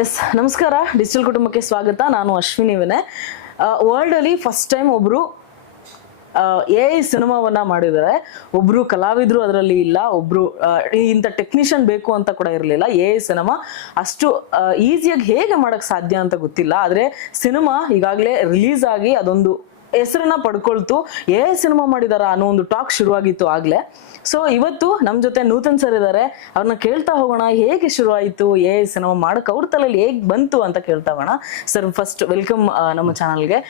S ನಮಸ್ಕಾರ, digital ಕುಟುಂಬಕ್ಕೆ ಸ್ವಾಗತ. ನಾನು ಅಶ್ವಿನಿ ವಿನಯ್. ವರ್ಲ್ಡ್ ಅಲ್ಲಿ ಫಸ್ಟ್ ಟೈಮ್ ಒಬ್ರು AI ಸಿನಿಮಾವನ್ನ ಮಾಡಿದ್ದಾರೆ. ಒಬ್ರು ಕಲಾವಿದ್ರು ಅದರಲ್ಲಿ ಇಲ್ಲ, ಒಬ್ರು ಇಂಥ ಟೆಕ್ನಿಷಿಯನ್ ಬೇಕು ಅಂತ ಕೂಡ ಇರಲಿಲ್ಲ. AI ಸಿನಿಮಾ ಅಷ್ಟು ಈಸಿಯಾಗಿ ಹೇಗೆ ಮಾಡಕ್ ಸಾಧ್ಯ ಅಂತ ಗೊತ್ತಿಲ್ಲ. ಆದ್ರೆ ಸಿನಿಮಾ ಈಗಾಗಲೇ ರಿಲೀಸ್ ಆಗಿ ಅದೊಂದು ಹೆಸರನ್ನ ಪಡ್ಕೊಳ್ತು. AI ಸಿನಿಮಾ ಮಾಡಿದಾರ ಅನ್ನೋ ಒಂದು ಟಾಕ್ ಶುರುವಾಗಿತ್ತು ಆಗ್ಲೇ. ಸೊ ಇವತ್ತು ನಮ್ ಜೊತೆ ನೂತನ್ ಸರ್ ಇದ್ದಾರೆ. ಅವ್ರನ್ನ ಕೇಳ್ತಾ ಹೋಗೋಣ, ಹೇಗೆ ಶುರು ಆಯ್ತು AI ಸಿನಿಮಾ ಮಾಡಕ್, ಅವ್ರ ತಲೆಯಲ್ಲಿ ಹೇಗ್ ಬಂತು ಅಂತ ಕೇಳ್ತಾ ಹೋಗೋಣ. ಸರ್ ಫಸ್ಟ್ ವೆಲ್ಕಮ್ ನಮ್ಮ ಚಾನಲ್ಗೆ.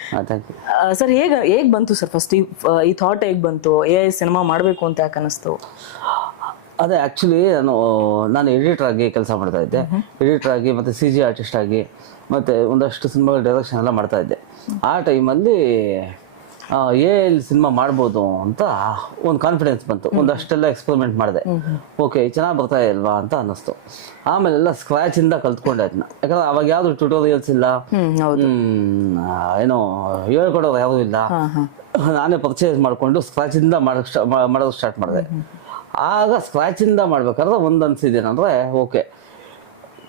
ಸರ್ ಹೇಗ್ ಬಂತು ಸರ್ ಫಸ್ಟ್ ಈ ಥಾಟ್ ಹೇಗ್ ಬಂತು, AI ಸಿನಿಮಾ ಮಾಡ್ಬೇಕು ಅಂತ ಯಾಕೆ ಅನಿಸ್ತು? ಅದೇ ಆ್ಯಕ್ಚುಲಿ ನಾನು ಎಡಿಟರ್ ಆಗಿ ಕೆಲಸ ಮಾಡ್ತಾ ಇದ್ದೆ. ಎಡಿಟರ್ ಆಗಿ ಮತ್ತು CG ಆರ್ಟಿಸ್ಟ್ ಆಗಿ ಮತ್ತು ಒಂದಷ್ಟು ಸಿನಿಮಾಗಳ ಡೈರೆಕ್ಷನ್ ಎಲ್ಲ ಮಾಡ್ತಾ ಇದ್ದೆ. ಆ ಟೈಮಲ್ಲಿ ಸಿನಿಮಾ ಮಾಡ್ಬೋದು ಅಂತ ಒಂದು ಕಾನ್ಫಿಡೆನ್ಸ್ ಬಂತು. ಒಂದಷ್ಟೆಲ್ಲ ಎಕ್ಸ್ಪೆರಿಮೆಂಟ್ ಮಾಡಿದೆ. ಓಕೆ, ಚೆನ್ನಾಗಿ ಬರ್ತಾ ಇಲ್ವಾ ಅಂತ ಅನ್ನಿಸ್ತು. ಆಮೇಲೆಲ್ಲ ಸ್ಕ್ರ್ಯಾಚಿಂದ ಕಲ್ತ್ಕೊಂಡೆ ಅದನ್ನ. ಯಾಕಂದ್ರೆ ಅವಾಗ ಯಾವ್ದು ಟ್ಯುಟೋರಿಯಲ್ಸ್ ಇಲ್ಲ, ಏನೋ ಹೇಳ್ಕೊಡೋರು ಯಾವುದೂ ಇಲ್ಲ. ನಾನೇ ಪರ್ಚೇಸ್ ಮಾಡಿಕೊಂಡು ಸ್ಕ್ರ್ಯಾಚಿಂದ ಮಾಡೋದು ಸ್ಟಾರ್ಟ್ ಮಾಡಿದೆ. ಆಗ ಸ್ಕ್ರ್ಯಾಚಿಂದ ಮಾಡ್ಬೇಕಾದ್ರೆ ಒಂದು ಅನ್ಸಿದ್ದೇನೆಂದರೆ, ಓಕೆ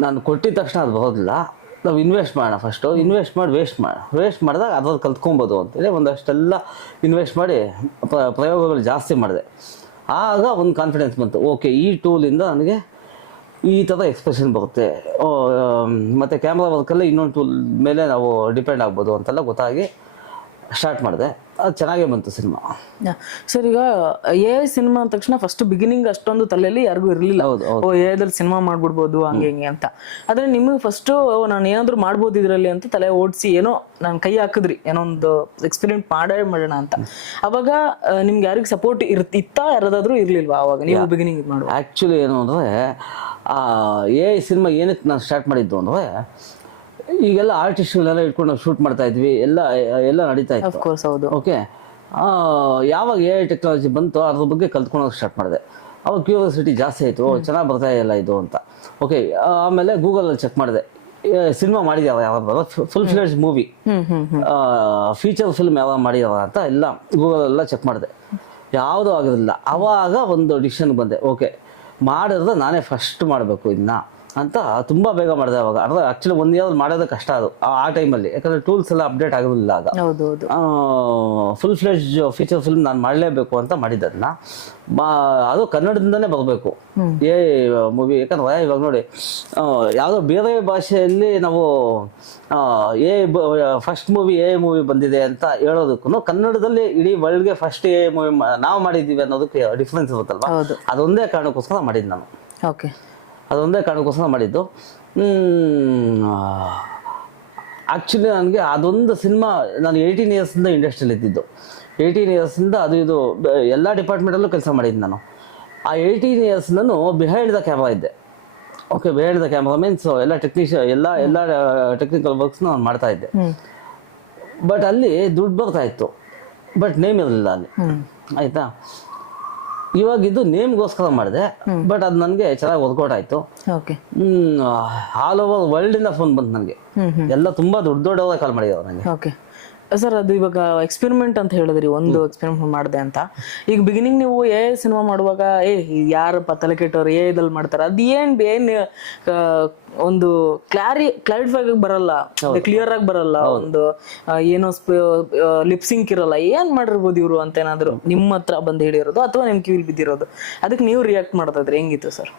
ನಾನು ಕೊಟ್ಟಿದ ತಕ್ಷಣ ಅದು ಬರೋದಿಲ್ಲ, ನಾವು ಇನ್ವೆಸ್ಟ್ ಮಾಡೋಣ. ಫಸ್ಟು ಇನ್ವೆಸ್ಟ್ ಮಾಡಿ ವೇಸ್ಟ್ ಮಾಡಿದಾಗ ಅದ್ರಲ್ಲಿ ಕಲ್ತ್ಕೊಬೋದು ಅಂತೇಳಿ ಒಂದಷ್ಟೆಲ್ಲ ಇನ್ವೆಸ್ಟ್ ಮಾಡಿ ಪ್ರಯೋಗಗಳು ಜಾಸ್ತಿ ಮಾಡಿದೆ. ಆಗ ಒಂದು ಕಾನ್ಫಿಡೆನ್ಸ್ ಬಂತು. ಓಕೆ, ಈ ಟೂಲಿಂದ ನನಗೆ ಈ ಥರ ಎಕ್ಸ್ಪ್ರೆಷನ್ ಬರುತ್ತೆ, ಮತ್ತು ಕ್ಯಾಮ್ರಾ ವರ್ಕಲ್ಲಿ ಇನ್ನೊಂದು ಟೂಲ್ ಮೇಲೆ ನಾವು ಡಿಪೆಂಡ್ ಆಗ್ಬೋದು ಅಂತೆಲ್ಲ ಗೊತ್ತಾಗಿ ಸ್ಟಾರ್ಟ್ ಮಾಡಿದೆ. ಅದು ಚೆನ್ನಾಗೇ ಬಂತು ಸಿನಿಮಾ. ಸರ್, ಈಗ AI ಸಿನಿಮಾ ಅಂದ ತಕ್ಷಣ ಫಸ್ಟ್ ಬಿಗಿನಿಂಗ್ ಅಷ್ಟೊಂದು ತಲೆಯಲ್ಲಿ ಯಾರಿಗೂ ಇರಲಿಲ್ಲ. AI ಸಿನಿಮಾ ಮಾಡ್ಬಿಡ್ಬೋದು ಹಂಗೆ ಹಿಂಗೆ ಅಂತ. ಆದ್ರೆ ನಿಮಗೆ ಫಸ್ಟ್ ನಾನು ಏನಾದ್ರು ಮಾಡ್ಬೋದು ಇದರಲ್ಲಿ ಅಂತ ತಲೆ ಓಡಿಸಿ ಏನೋ ನಾನು ಕೈ ಹಾಕಿದ್ರಿ, ಏನೋ ಒಂದು ಎಕ್ಸ್ಪೆರಿಮೆಂಟ್ ಮಾಡೋಣ ಅಂತ. ಅವಾಗ ನಿಮ್ಗೆ ಯಾರಿಗೆ ಸಪೋರ್ಟ್ ಇತ್ತ, ಯಾರಾದ್ರೂ ಇರ್ಲಿಲ್ವಾ ಅವಾಗ ನೀವು ಬಿಗಿನಿಂಗ್ ಮಾಡುವ? ಆ್ಯಕ್ಚುಲಿ ಏನು ಅಂದರೆ, AI ಸಿನಿಮಾ ಏನಕ್ಕೆ ನಾನು ಸ್ಟಾರ್ಟ್ ಮಾಡಿದ್ದು ಅಂದರೆ, ಈಗೆಲ್ಲ ಆರ್ಟಿಸ್ಟ್ಗಳೆಲ್ಲ ಇಟ್ಕೊಂಡು ನಾವು ಶೂಟ್ ಮಾಡ್ತಾ ಇದ್ವಿ, ಎಲ್ಲ ನಡೀತಾ ಇತ್ತು. ಓಕೆ, ಯಾವಾಗ AI ಟೆಕ್ನಾಲಜಿ ಬಂತು ಅದ್ರ ಬಗ್ಗೆ ಕಲ್ತ್ಕೊಳೋಕೆ ಸ್ಟಾರ್ಟ್ ಮಾಡಿದೆ. ಅವಾಗ ಕ್ಯೂರಿಯಾಸಿಟಿ ಜಾಸ್ತಿ ಆಯಿತು, ಚೆನ್ನಾಗಿ ಬರ್ತಾ ಇಲ್ಲ ಇದು ಅಂತ. ಓಕೆ, ಆಮೇಲೆ ಗೂಗಲಲ್ಲಿ ಚೆಕ್ ಮಾಡಿದೆ, ಸಿನಿಮಾ ಮಾಡಿದ್ಯಾವ ಯಾವಾಗ full fledge movie, feature film ಯಾವಾಗ ಮಾಡಿದಾವ ಅಂತ ಎಲ್ಲ ಗೂಗಲೆಲ್ಲ ಚೆಕ್ ಮಾಡಿದೆ. ಯಾವುದೂ ಆಗಿರಲಿಲ್ಲ. ಆವಾಗ ಒಂದು ಡಿಸಿಷನ್ ಬಂದೆ, ಓಕೆ ಮಾಡಿದ್ರೆ ನಾನೇ ಫಸ್ಟ್ ಮಾಡಬೇಕು ಇದನ್ನ ಅಂತ. ತುಂಬ ಬೇಗ ಮಾಡಿದೆ ಅವಾಗ. ಅರ್ಧ ಆ್ಯಕ್ಚುಲಿ 1 ಇಯರ್ ಮಾಡೋದು ಕಷ್ಟ ಅದು ಆ ಟೈಮಲ್ಲಿ, ಯಾಕಂದರೆ ಟೂಲ್ಸ್ ಎಲ್ಲ ಅಪ್ಡೇಟ್ ಆಗಿರಲಿಲ್ಲ ಆಗ. ಫುಲ್ ಫ್ಲೆಡ್ಜ್ ಫೀಚರ್ ಫಿಲ್ಮ್ ನಾನು ಮಾಡಲೇಬೇಕು ಅಂತ ಮಾಡಿದ್ದನ್ನ. ಅದು ಕನ್ನಡದಿಂದನೇ ಬರಬೇಕು ಮೂವಿ. ಯಾಕಂದ್ರೆ ಇವಾಗ ನೋಡಿ, ಯಾವುದೋ ಬೇರೆ ಭಾಷೆಯಲ್ಲಿ ನಾವು ಫಸ್ಟ್ ಮೂವಿ ಮೂವಿ ಬಂದಿದೆ ಅಂತ ಹೇಳೋದಕ್ಕೂ ಕನ್ನಡದಲ್ಲಿ ಇಡೀ ವರ್ಲ್ಡ್ಗೆ ಫಸ್ಟ್ ಮೂವಿ ನಾವು ಮಾಡಿದ್ದೀವಿ ಅನ್ನೋದಕ್ಕೆ ಡಿಫ್ರೆನ್ಸ್ ಇರುತ್ತಲ್ವ. ಅದೊಂದೇ ಕಾರಣಕ್ಕೋಸ್ಕರ ಮಾಡಿದ್ದು ನಾನು. ಓಕೆ, ಅದೊಂದೇ ಕಾರಣಕ್ಕೋಸ್ಕರ ಮಾಡಿದ್ದು. ಆ್ಯಕ್ಚುಲಿ ನನಗೆ ಅದೊಂದು ಸಿನಿಮಾ, ನಾನು 18 ಇಯರ್ಸಿಂದ ಇಂಡಸ್ಟ್ರಿಯಲ್ಲಿ ಇದ್ದಿದ್ದು. 18 ಇಯರ್ಸಿಂದ ಅದು ಇದು ಎಲ್ಲ ಡಿಪಾರ್ಟ್ಮೆಂಟಲ್ಲೂ ಕೆಲಸ ಮಾಡಿದ್ದು ನಾನು. ಆ 18 ಇಯರ್ಸ್ ನಾನು ಬಿಹೈಂಡ್ ದ ಕ್ಯಾಮ್ರಾ ಇದ್ದೆ. Okay, behind the camera means ಎಲ್ಲ ಎಲ್ಲ ಟೆಕ್ನಿಕಲ್ ವರ್ಕ್ಸ್ನ ನಾನು ಮಾಡ್ತಾ ಇದ್ದೆ. ಬಟ್ ಅಲ್ಲಿ ದುಡ್ಡು ಬರ್ತಾ ಇತ್ತು, ಬಟ್ ನೇಮ್ ಇರಲಿಲ್ಲ ಅಲ್ಲಿ. ಆಯಿತಾ, ಇವಾಗ ಇದು ನೇಮ್ಗೋಸ್ಕರ ಮಾಡಿದೆ, ಬಟ್ ಅದು ನನಗೆ ಚೆನ್ನಾಗಿ ವರ್ಕೌಟ್ ಆಯ್ತು. ಆಲ್ ಓವರ್ ವರ್ಲ್ಡ್ ಇಂದ ಫೋನ್ ಬಂತು ನನಗೆ. ಎಲ್ಲ ತುಂಬಾ ದೊಡ್ಡವರ ಕಾಲ್ ಮಾಡಿದವರು ನನಗೆ. ಓಕೆ ಸರ್, ಅದು ಇವಾಗ ಎಕ್ಸ್ಪೆರಿಮೆಂಟ್ ಅಂತ ಹೇಳಿದ್ರಿ, ಒಂದು ಎಕ್ಸ್ಪೆರಿಮೆಂಟ್ ಮಾಡಿದೆ ಅಂತ. ಈಗ ಬಿಗಿನಿಂಗ್ ನೀವು AI ಸಿನಿಮಾ ಮಾಡುವಾಗ ಯಾರಪ್ಪ ತಲೆ ಕೆಟ್ಟವ್ರು AI ಮಾಡ್ತಾರೆ, ಅದು ಏನ್ ಒಂದು ಕ್ಲಾರಿಫೈ ಬರಲ್ಲ, ಕ್ಲಿಯರ್ ಆಗಿ ಬರಲ್ಲ, ಒಂದು ಏನೋ ಲಿಪ್ಸಿಂಕ್ ಇರಲ್ಲ, ಏನ್ ಮಾಡಿರ್ಬೋದು ಇವ್ರು ಅಂತ ಏನಾದ್ರು ನಿಮ್ಮ ಹತ್ರ ಬಂದು ಹೇಳಿರೋದು ಅಥವಾ ನಿಮ್ ಕಿವಿಲ್ ಬಿದ್ದಿರೋದು, ಅದಕ್ಕೆ ನೀವು ರಿಯಾಕ್ಟ್ ಮಾಡ್ತಿದ್ರೆ ಹೆಂಗಿತ್ತು ಸರ್?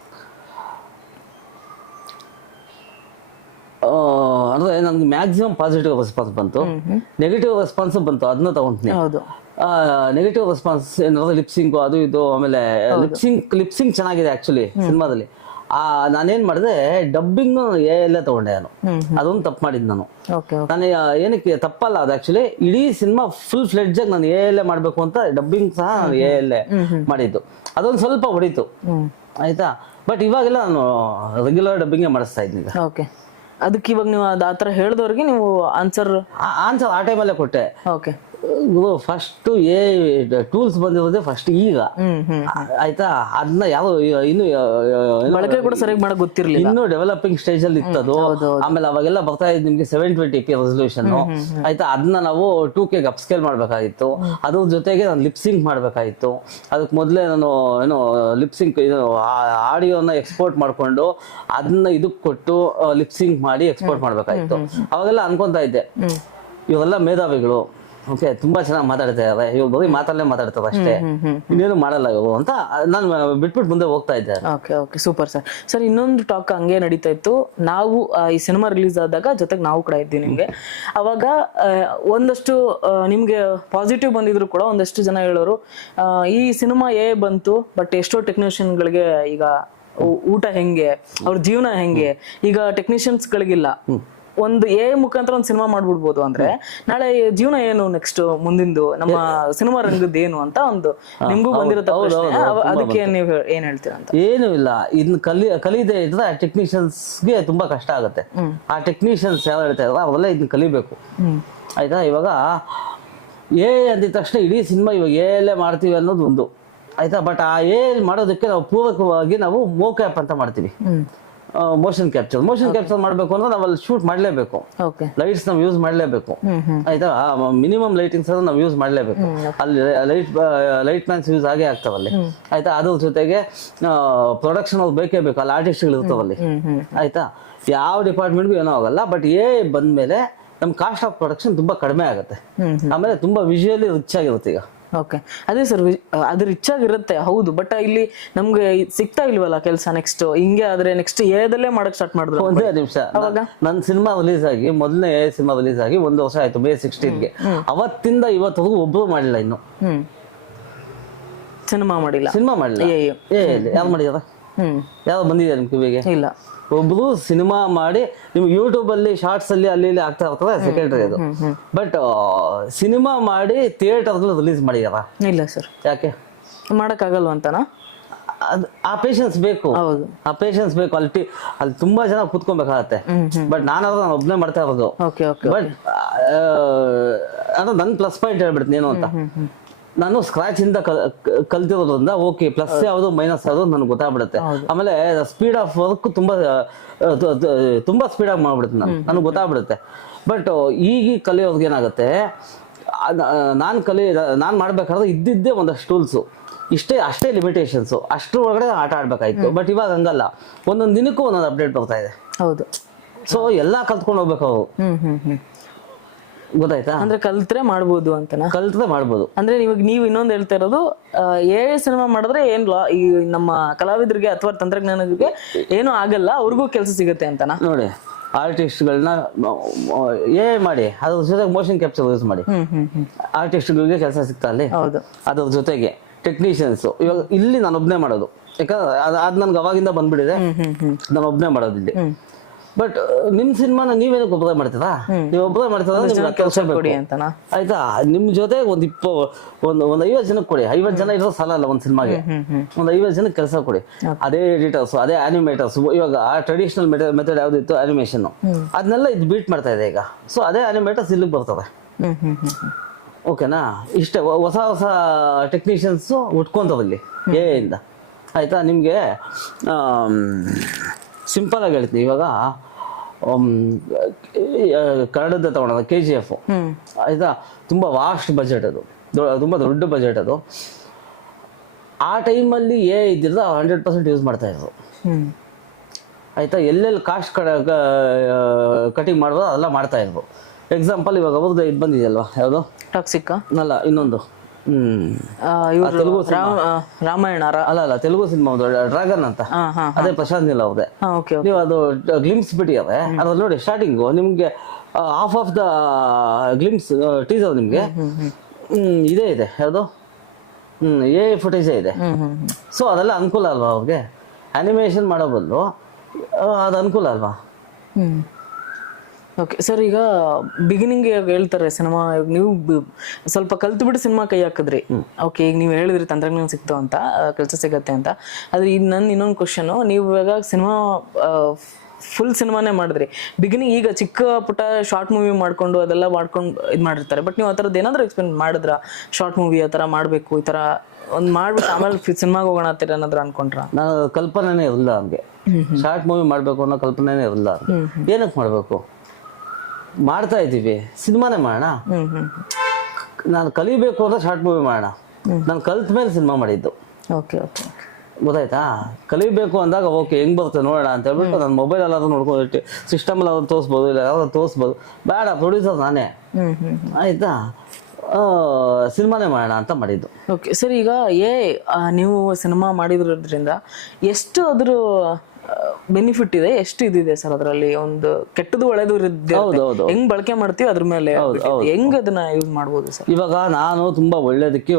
ಅಂದ್ರೆ ನನ್ಗೆ ಮ್ಯಾಕ್ಸಿಮಮ್ ಪಾಸಿಟಿವ್ ರೆಸ್ಪಾನ್ಸ್ ಬಂತು, ನೆಗೆಟಿವ್ ರೆಸ್ಪಾನ್ಸ್ ಬಂತು, ಅದನ್ನ ತಗೊಂತೀನಿ. ನೆಗೆಟಿವ್ ರೆಸ್ಪಾನ್ಸ್ ಏನಾದ್ರು ಲಿಪ್ಸಿಂಗು ಅದು ಇದು. ಆಮೇಲೆ ಲಿಪ್ಸಿಂಗ್ ಚೆನ್ನಾಗಿದೆ ಆಕ್ಚುಲಿ ಸಿನಿಮಾದಲ್ಲಿ. ನಾನೇನ್ ಮಾಡಿದೆ, ಡಬ್ಬಿಂಗ್ ಎಲ್ಲ ತಗೊಂಡೆ ನಾನು. ಅದೊಂದು ತಪ್ಪು ಮಾಡಿದ್ ನಾನು. ಏನಕ್ಕೆ ತಪ್ಪಲ್ಲ ಅದು, ಆಕ್ಚುಲಿ ಇಡೀ ಸಿನಿಮಾ ಫುಲ್ ಫ್ಲೆಡ್ಜ್ ಆಗಿ ನಾನು ಎಲ್ಲ ಮಾಡ್ಬೇಕು ಅಂತ ಡಬ್ಬಿಂಗ್ ಸಹ ನಾನು ಎಲ್ಲ ಮಾಡಿದ್ದು. ಅದೊಂದು ಸ್ವಲ್ಪ ಹೊಡಿತು, ಆಯ್ತಾ. ಬಟ್ ಇವಾಗೆಲ್ಲ ನಾನು ರೆಗ್ಯುಲರ್ ಡಬ್ಬಿಂಗ್ ಮಾಡಿಸ್ತಾ ಇದ್ದೀನಿ. ಓಕೆ, ಅದಕ್ಕೆ ಇವಾಗ ನೀವು ಆತರ ಹೇಳಿದವ್ರಿಗೆ ನೀವು ಆನ್ಸರ್ ಆ ಟೈಮಲ್ಲೇ ಕೊಟ್ಟೆ. ಓಕೆ, ಫಸ್ಟ್ ಟೂಲ್ಸ್ ಬಂದಿರೋದೇ ಫಸ್ಟ್ ಈಗ, ಆಯ್ತಾ. ಅದನ್ನ ಯಾವ ಇನ್ನು ಬಳಕೆ ಕೂಡ ಸರಿಯಾಗಿ ಮಾಡಕ್ ಗೊತ್ತಿರ್ಲಿಲ್ಲ, ಇನ್ನು ಡೆವಲಪಿಂಗ್ ಸ್ಟೇಜ್ ಅಲ್ಲಿ ಇತ್ತದು. ಆಮೇಲೆ ಅವಾಗೆಲ್ಲ ಬರ್ತಾ ಇದ್ ನಿಮ್ಗೆ 720p ರೆಸಲ್ಯೂಷನ್, ಆಯ್ತಾ. ಅದನ್ನ ನಾವು 2K ಅಪ್ಸ್ಕೇಲ್ ಮಾಡ್ಬೇಕಾಗಿತ್ತು. ಅದ್ರ ಜೊತೆಗೆ ನಾನು ಲಿಪ್ಸಿಂಕ್ ಮಾಡ್ಬೇಕಾಗಿತ್ತು. ಅದಕ್ಕೆ ಮೊದಲೇ ನಾನು ಲಿಪ್ಸಿಂಕ್ ಆಡಿಯೋನ ಎಕ್ಸ್ಪೋರ್ಟ್ ಮಾಡ್ಕೊಂಡು ಅದನ್ನ ಇದಕ್ ಕೊಟ್ಟು ಲಿಪ್ಸಿಂಕ್ ಮಾಡಿ ಎಕ್ಸ್ಪೋರ್ಟ್ ಮಾಡ್ಬೇಕಾಗಿತ್ತು. ಅವಾಗೆಲ್ಲ ಅನ್ಕೊಂತಾ ಇದ್ದೆ ಇವೆಲ್ಲ ಮೇಧಾವಿಗಳು, ಓಕೆ, ತುಂಬಾ ಚೆನ್ನಾಗಿ ಮಾತಾಡ್ತಾ ಇದ್ದಾರೆ, ಇವ್ರು ಬರೀ ಮಾತಲ್ಲೇ ಮಾತಾಡ್ತಾರೆ ಅಷ್ಟೇ, ಇನ್ನೇನು ಮಾಡಲ್ಲ ಇವರು ಅಂತ ನಾನು ಬಿಟ್ಬಿಟ್ಟು ಮುಂದೆ ಹೋಗ್ತಾ ಇದ್ದೆ. Okay okay, super sir. Sir, ಇನ್ನೊಂದು ಟಾಕ್ ಹಂಗೆ ನಡೀತಾ ಇತ್ತು. ನಾವು ಈ ಸಿನಿಮಾ ರಿಲೀಸ್ ಆದಾಗ ಜೊತೆಗೆ ನಾವು ಕೂಡ ಇದ್ದೀವಿ ನಿಮ್ಗೆ. ಅವಾಗ ಒಂದಷ್ಟು ನಿಮ್ಗೆ ಪಾಸಿಟಿವ್ ಬಂದಿದ್ರು ಕೂಡ ಒಂದಷ್ಟು ಜನ ಹೇಳೋರು, ಈ ಸಿನಿಮಾ ಬಂತು, ಬಟ್ ಎಷ್ಟೋ ಟೆಕ್ನಿಷಿಯನ್ಗಳಿಗೆ ಈಗ ಊಟ ಹೆಂಗೆ, ಅವ್ರ ಜೀವನ ಹೆಂಗೆ, ಈಗ ಟೆಕ್ನಿಷಿಯನ್ಸ್ ಗಳಿಗಿಲ್ಲ, ಒಂದು ಮುಖಾಂತರ ಒಂದು ಸಿನಿಮಾ ಮಾಡ್ಬಿಡ್ಬೋದು ಅಂದ್ರೆ ನಾಳೆ ಜೀವನ ಏನು, ನೆಕ್ಸ್ಟ್ ಮುಂದಿಂದು ನಮ್ಮ ಸಿನಿಮಾ ರಂಗದ ಏನು ಅಂತ ಒಂದು ನಿಮ್ಗೂ ಬಂದಿರುತ್ತೆ. ಅದಕ್ಕೆ ನೀವು ಏನ್ ಹೇಳ್ತೀರಾ ಅಂತ? ಏನು ಇಲ್ಲ, ಇದನ್ನ ಕಲಿಯದೆ ಇದ್ರೆ ಟೆಕ್ನಿಷಿಯನ್ಸ್ಗೆ ತುಂಬಾ ಕಷ್ಟ ಆಗುತ್ತೆ. ಆ ಟೆಕ್ನಿಷಿಯನ್ಸ್ ಯಾವ ಹೇಳ್ತಾ ಇದ್ರೆ ಅವೆಲ್ಲ ಇದನ್ನ ಕಲಿಬೇಕು, ಆಯ್ತಾ. ಇವಾಗ ಅಂದಿದ ತಕ್ಷಣ ಇಡೀ ಸಿನಿಮಾ ಇವಾಗ ಎಲ್ಲೇ ಮಾಡ್ತೀವಿ ಅನ್ನೋದು ಒಂದು, ಆಯ್ತಾ. ಬಟ್ ಆ ಮಾಡೋದಕ್ಕೆ ನಾವು ಪೂರಕವಾಗಿ ನಾವು ಮೋಕ್ಯಾಪ್ ಅಂತ ಮಾಡ್ತೀವಿ, ಮೋಷನ್ ಕ್ಯಾಪ್ಚರ್ ಮಾಡ್ಬೇಕು ಅಂದ್ರೆ ನಾವು ಅಲ್ಲಿ ಶೂಟ್ ಮಾಡ್ಲೇಬೇಕು, ಲೈಟ್ಸ್ ನಾವು ಯೂಸ್ ಮಾಡ್ಲೇಬೇಕು, ಆಯ್ತಾ. ಮಿನಿಮಮ್ ಲೈಟಿಂಗ್ಸ್ ನಾವು ಯೂಸ್ ಮಾಡ್ಲೇಬೇಕು. ಅಲ್ಲಿ ಲೈಟ್ ಮ್ಯಾನ್ಸ್ ಯೂಸ್ ಆಗೇ ಆಗ್ತಾವಲ್ಲಿ, ಆಯ್ತಾ. ಅದ್ರ ಜೊತೆಗೆ ಪ್ರೊಡಕ್ಷನ್ ಅವ್ರು ಬೇಕೇ ಬೇಕು, ಅಲ್ಲಿ ಆರ್ಟಿಸ್ಟ್ಗಳು ಇರ್ತಾವಲ್ಲಿ, ಆಯ್ತಾ. ಯಾವ ಡಿಪಾರ್ಟ್ಮೆಂಟ್ಗೂ ಏನೋ ಆಗಲ್ಲ. ಬಟ್ ಬಂದ್ಮೇಲೆ ನಮ್ ಕಾಸ್ಟ್ ಆಫ್ ಪ್ರೊಡಕ್ಷನ್ ತುಂಬಾ ಕಡಿಮೆ ಆಗುತ್ತೆ. ಆಮೇಲೆ ತುಂಬಾ ವಿಜುವಲಿ ರಿಚ್ ಆಗಿರುತ್ತೆ. ಈಗ ಓಕೆ, ಅದೇ ಸರ್, ಅದು ರಿಚ್ ಆಗಿರುತ್ತೆ, ಹೌದು. ಬಟ್ ಇಲ್ಲಿ ನಮ್ಗೆ ಸಿಗ್ತಾ ಇಲ್ವಲ್ಲ ಕೆಲಸ. ನೆಕ್ಸ್ಟ್ ಹಿಂಗೆ ಆದ್ರೆ ನೆಕ್ಸ್ಟ್ ಏದಲ್ಲೇ ಮಾಡಕ್ ಸ್ಟಾರ್ಟ್ ಮಾಡಿದ್ರು. ಒಂದೇ ನಿಮಿಷ, ನನ್ನ ಸಿನಿಮಾ ರಿಲೀಸ್ ಆಗಿ ಮೊದಲನೇ ಸಿನಿಮಾ ರಿಲೀಸ್ ಆಗಿ 1 ವರ್ಷ ಆಯ್ತು, May 16ಗೆ. ಅವತ್ತಿಂದ ಇವತ್ತವರೆಗೂ ಒಬ್ರು ಮಾಡಿಲ್ಲ ಇನ್ನು ಸಿನಿಮಾ ಮಾಡಿಲ್ಲ. ಯಾರು ಮಾಡಿದಾರ? ಯಾರು ಬಂದಿದೆ ನಿಮ್ ಕಿವಿಗೆ? ಇಲ್ಲ. ಒಬ್ರು ಸಿನಿಮಾ ಮಾಡಿ ನಿಮ್ಗೆ ಯೂಟ್ಯೂಬ್ ಅಲ್ಲಿ ಶಾರ್ಟ್ಸ್ ಅಲ್ಲಿ ಅಲ್ಲಿ ಇಲ್ಲಿ ಆಗ್ತಾ ಇರ್ತದೆ, ಸೆಕೆಂಡ್ರಿ ಅದು. ಬಟ್ ಸಿನಿಮಾ ಮಾಡಿ ಥಿಯೇಟರ್ ರಿಲೀಸ್ ಮಾಡಿದಾರ? ಇಲ್ಲ ಸರ್. ಯಾಕೆ ಮಾಡಕ್ ಆಗಲ್ವ ಅಂತನಾ? ಆ ಪೇಷನ್ಸ್ ಬೇಕು, ಆ ಪೇಷನ್ಸ್ ಬೇಕು. ಅಲ್ಲಿ ತುಂಬಾ ಜನ ಕೂತ್ಕೊಬೇಕಾಗತ್ತೆ. ಬಟ್ ನಾನು ಒಬ್ನೇ ಮಾಡ್ತಾ ಇರೋದು. ಬಟ್ ಅದು ನನ್ ಪ್ಲಸ್ ಪಾಯಿಂಟ್ ಹೇಳ್ಬಿಡ್ತೀನಿ ಏನು ಅಂತ. ನಾನು ಸ್ಕ್ರಾಚ್ ಇಂದ ಕಲ್ತಿರೋದ್ರಿಂದ ಓಕೆ, ಪ್ಲಸ್ ಯಾವುದು ಮೈನಸ್ ಯಾವುದು ನನಗೆ ಗೊತ್ತಾಗ್ಬಿಡುತ್ತೆ. ಆಮೇಲೆ ಸ್ಪೀಡ್ ಆಫ್ ವರ್ಕ್ ತುಂಬಾ ಸ್ಪೀಡ್ ಆಗಿ ಮಾಡ್ಬಿಡುತ್ತೆ, ನನಗೆ ಗೊತ್ತಾಗ್ಬಿಡುತ್ತೆ. ಬಟ್ ಈಗ ಕಲಿಯೋರ್ಗೆ ಏನಾಗುತ್ತೆ, ನಾನು ಮಾಡ್ಬೇಕಾದ್ರೆ ಇದ್ದಿದ್ದೇ ಒಂದಷ್ಟು ಟೂಲ್ಸು, ಅಷ್ಟೇ ಲಿಮಿಟೇಷನ್ಸು, ಅಷ್ಟ್ರ ಒಳಗಡೆ ಆಟ ಆಡ್ಬೇಕಾಯ್ತು. ಬಟ್ ಇವಾಗ ಹಂಗಲ್ಲ, ಒಂದೊಂದು ದಿನಕ್ಕೂ ಒಂದೊಂದು ಅಪ್ಡೇಟ್ ಬರ್ತಾ ಇದೆ. ಹೌದು. ಸೊ ಎಲ್ಲಾ ಕಲ್ತ್ಕೊಂಡು ಹೋಗ್ಬೇಕು ಅವರು. ಗೊತ್ತಾಯ್ತಾ? ಅಂದ್ರೆ ಕಲ್ತ್ರೆ ಮಾಡ್ಬೋದು ಅಂತನಾ? ಕಲ್ತ್ರೆ ಮಾಡ್ಬೋದು ಅಂದ್ರೆ ಇವಾಗ ನೀವು ಇನ್ನೊಂದು ಹೇಳ್ತಾ ಇರೋದು, ಸಿನಿಮಾ ಮಾಡಿದ್ರೆ ಏನ್ ಈ ನಮ್ಮ ಕಲಾವಿದರಿಗೆ ಅಥವಾ ತಂತ್ರಜ್ಞಾನಿಗೆ ಏನು ಆಗಲ್ಲ, ಅವ್ರಿಗೂ ಕೆಲಸ ಸಿಗುತ್ತೆ ಅಂತನಾ? ನೋಡಿ, ಆರ್ಟಿಸ್ಟ್ಗಳನ್ನ ಮಾಡಿ ಅದ್ರ ಜೊತೆಗೆ ಮೋಷನ್ ಕ್ಯಾಪ್ಚರ್ ಯೂಸ್ ಮಾಡಿ ಆರ್ಟಿಸ್ಟ್ಗಳಿಗೆ ಕೆಲಸ ಸಿಗ್ತಾ ಅಲ್ಲಿ. ಅದ್ರ ಜೊತೆಗೆ ಟೆಕ್ನಿಷಿಯನ್ಸ್ ಇವಾಗ ಇಲ್ಲಿ ನಾನು ಒಬ್ನೇ ಮಾಡೋದು, ಯಾಕಂದ್ರೆ ಅದ್ ನನ್ಗೆ ಅವಾಗಿಂದ ಬಂದ್ಬಿಟ್ಟಿದೆ, ನಾನು ಒಬ್ನೇ ಮಾಡೋದು ಇಲ್ಲಿ. ಬಟ್ ನಿಮ್ ಸಿನಿಮಾನ ನೀವೇನಕ್ಕೆ ಒಬ್ಬರೇ ಮಾಡ್ತೀರಾ? ನೀವು ಒಬ್ಬರೇ ಮಾಡ್ತೀರಾ, ಕೆಲಸ ಕೊಡಿ ಅಂತನಾ? ಆಯ್ತಾ. ನಿಮ್ ಜೊತೆ ಒಂದ್ 50 ಜನಕ್ಕೆ ಕೊಡಿ. 50 ಜನ ಇರೋ ಸಾಲ ಅಲ್ಲ ಒಂದ್ ಸಿನಿಮಾಗೆ, ಒಂದ್ 50 ಜನಕ್ಕೆ ಕೆಲಸ ಕೊಡಿ. ಅದೇ ಎಡಿಟರ್ಸ್, ಅದೇ ಆನಿಮೇಟರ್ಸ್. ಇವಾಗ ಟ್ರೆಡಿಷನಲ್ ಮೆಥಡ್ ಯಾವ್ದಿತ್ತು ಅನಿಮೇಷನ್, ಅದನ್ನೆಲ್ಲ ಇದು ಬೀಟ್ ಮಾಡ್ತಾ ಇದೆ ಈಗ. ಸೊ ಅದೇ ಆನಿಮೇಟರ್ಸ್ ಇಲ್ಲಿಗೆ ಬರ್ತವೆ. ಓಕೆನಾ? ಇಷ್ಟೇ ಹೊಸ ಟೆಕ್ನಿಷಿಯನ್ಸ್ ಉಟ್ಕೊಂತವಲ್ಲಿ ಇಂದ, ಆಯ್ತಾ. ನಿಮ್ಗೆ ಸಿಂಪಲ್ ಆಗಿ ಹೇಳ್ತೀನಿ, ಇವಾಗ ಕನ್ನಡದ ತಗೊಳೋದು KGF, ಆಯ್ತಾ. ತುಂಬಾ ವಾಸ್ಟ್ ಬಜೆಟ್ ಅದು, ತುಂಬಾ ದೊಡ್ಡ ಬಜೆಟ್ ಅದು. ಆ ಟೈಮಲ್ಲಿ ಇದ್ದಿಲ್ಲ 100% ಯೂಸ್ ಮಾಡ್ತಾ ಇದ್ರು, ಆಯ್ತಾ. ಎಲ್ಲೆಲ್ಲಿ ಕಾಸ್ಟ್ ಕಟಿಂಗ್ ಮಾಡ್ಬೋದು ಅದೆಲ್ಲ ಮಾಡ್ತಾ ಇದ್ರು. ಎಕ್ಸಾಂಪಲ್ ಇವಾಗ ಅವ್ರದ್ದು ಇದು ಬಂದಿದೆಯಲ್ವಾ, ಯಾವುದು ಟಾಕ್ಸಿಕ್ ಅಲ್ಲ, ಇನ್ನೊಂದು ರಾಮಾಯಣ ಅಲ್ಲ, ತೆಲುಗು ಸಿನಿಮಾ ಡ್ರ್ಯಾಗನ್ ಅಂತ, ಅದೇ ಪ್ರಶಾಂತ್ ನೀಲ್ ಅವ್ರದೇ. ನೀವು ಅದು ಗ್ಲಿಮ್ಸ್ ಬಿಟ್ಟಿದ್ದಾರೆ, ಅದ್ರಲ್ಲಿ ನೋಡಿ ಸ್ಟಾರ್ಟಿಂಗು ನಿಮ್ಗೆ half of the glimpse teaser ನಿಮ್ಗೆ ಇದೇ ಇದೆ, ಯಾವುದು ಫುಟೇಜೇ ಇದೆ. ಸೊ ಅದೆಲ್ಲ ಅನುಕೂಲ ಅಲ್ವಾ ಅವ್ರಿಗೆ, ಅನಿಮೇಷನ್ ಮಾಡೋ ಬದಲು ಅದು ಅನುಕೂಲ ಅಲ್ವಾ? ಓಕೆ ಸರ್, ಈಗ ಬಿಗಿನಿಂಗ್ ಹೇಳ್ತಾರೆ ಸಿನಿಮಾ ನೀವು ಸ್ವಲ್ಪ ಕಲ್ತ್ಬಿಟ್ಟು ಸಿನಿಮಾ ಕೈ ಹಾಕಿದ್ರಿ. ಓಕೆ, ಈಗ ನೀವು ಹೇಳಿದ್ರಿ ತಂತ್ರಜ್ಞಾನ ಸಿಕ್ತು ಅಂತ, ಕೆಲಸ ಸಿಗತ್ತೆ ಅಂತ. ಆದ್ರೆ ಈಗ ನನ್ನ ಇನ್ನೊಂದು ಕ್ವಶನು, ನೀವು ಇವಾಗ ಸಿನಿಮಾ ಫುಲ್ ಸಿನಿಮಾನೇ ಮಾಡಿದ್ರಿ. ಬಿಗಿನಿಂಗ್ ಈಗ ಚಿಕ್ಕ ಪುಟ್ಟ ಶಾರ್ಟ್ ಮೂವಿ ಮಾಡ್ಕೊಂಡು ಅದೆಲ್ಲ ಮಾಡ್ಕೊಂಡು ಇದು ಮಾಡಿರ್ತಾರೆ, ಬಟ್ ನೀವು ಆ ಥರದ್ದು ಏನಾದರೂ ಎಕ್ಸ್ಪೆರಿಮೆಂಟ್ ಮಾಡಿದ್ರ? ಶಾರ್ಟ್ ಮೂವಿ ಆ ಥರ ಮಾಡಬೇಕು, ಈ ಥರ ಒಂದು ಮಾಡ್ಬಿಟ್ಟು ಆಮೇಲೆ ಸಿನಿಮಾಗೆ ಹೋಗೋಣ ಅಂತೀರ ಏನಾದ್ರು ಅನ್ಕೊಂಡ್ರ? ನಾನು ಕಲ್ಪನೆನೇ ಇರಲಿಲ್ಲ ನಮಗೆ, ಶಾರ್ಟ್ ಮೂವಿ ಮಾಡಬೇಕು ಅನ್ನೋ ಕಲ್ಪನೆನೇ ಇರಲಿಲ್ಲ. ಏನಕ್ಕೆ ಮಾಡಬೇಕು, ಮಾಡ್ತಾ ಇದ್ದೀವಿ, ಸಿನಿಮಾನೇ ಮಾಡೋಣ. ನಾನು ಕಲಿಬೇಕು ಅಂದ್ರೆ ಶಾರ್ಟ್ ಮೂವಿ ಮಾಡೋಣ. ನಾನು ಕಲ್ತ ಮೇಲೆ ಸಿನಿಮಾ ಮಾಡಿದ್ದು. ಓಕೆ ಓಕೆ, ಗೊತ್ತಾಯ್ತಾ? ಕಲಿಬೇಕು ಅಂದಾಗ ಓಕೆ ಹೆಂಗ್ ಬರುತ್ತೆ ನೋಡೋಣ ಅಂತ ಹೇಳ್ಬಿಟ್ಟು ನಾನು ಮೊಬೈಲ್ ಅಲ್ಲಾದ್ರೂ ನೋಡ್ಕೊಂಡು ಸಿಸ್ಟಮ್ ಅಲ್ಲಿ ಅದನ್ನು ತೋರಿಸ್ಬೋದು, ಇಲ್ಲ ಯಾವ್ದಾದ್ರು ತೋರಿಸ್ಬೋದು. ಬೇಡ, ಪ್ರೊಡ್ಯೂಸರ್ ನಾನೇ, ಆಯ್ತಾ, ಸಿನಿಮಾನೇ ಮಾಡೋಣ ಅಂತ ಮಾಡಿದ್ದು. ಓಕೆ ಸರ್, ಈಗ ನೀವು ಸಿನಿಮಾ ಮಾಡಿದ್ರಿಂದ ಎಷ್ಟು ಅದ್ರ ಬೆನಿಫಿಟ್ ಇದೆ, ಎಷ್ಟು ಇದಿದೆ ಸರ್ ಅದರಲ್ಲಿ? ಒಂದು ಕೆಟ್ಟದ್ದು ಒಳ್ಳೆದು ಹೆಂಗ್ ಬಳಕೆ ಮಾಡ್ತೀವಿ ಅದ್ರ ಮೇಲೆ, ಹೆಂಗ್ ಅದನ್ನ ಯೂಸ್ ಮಾಡ್ಬೋದು ಸರ್? ಇವಾಗ ನಾನು ತುಂಬಾ ಒಳ್ಳೇದಕ್ಕೆ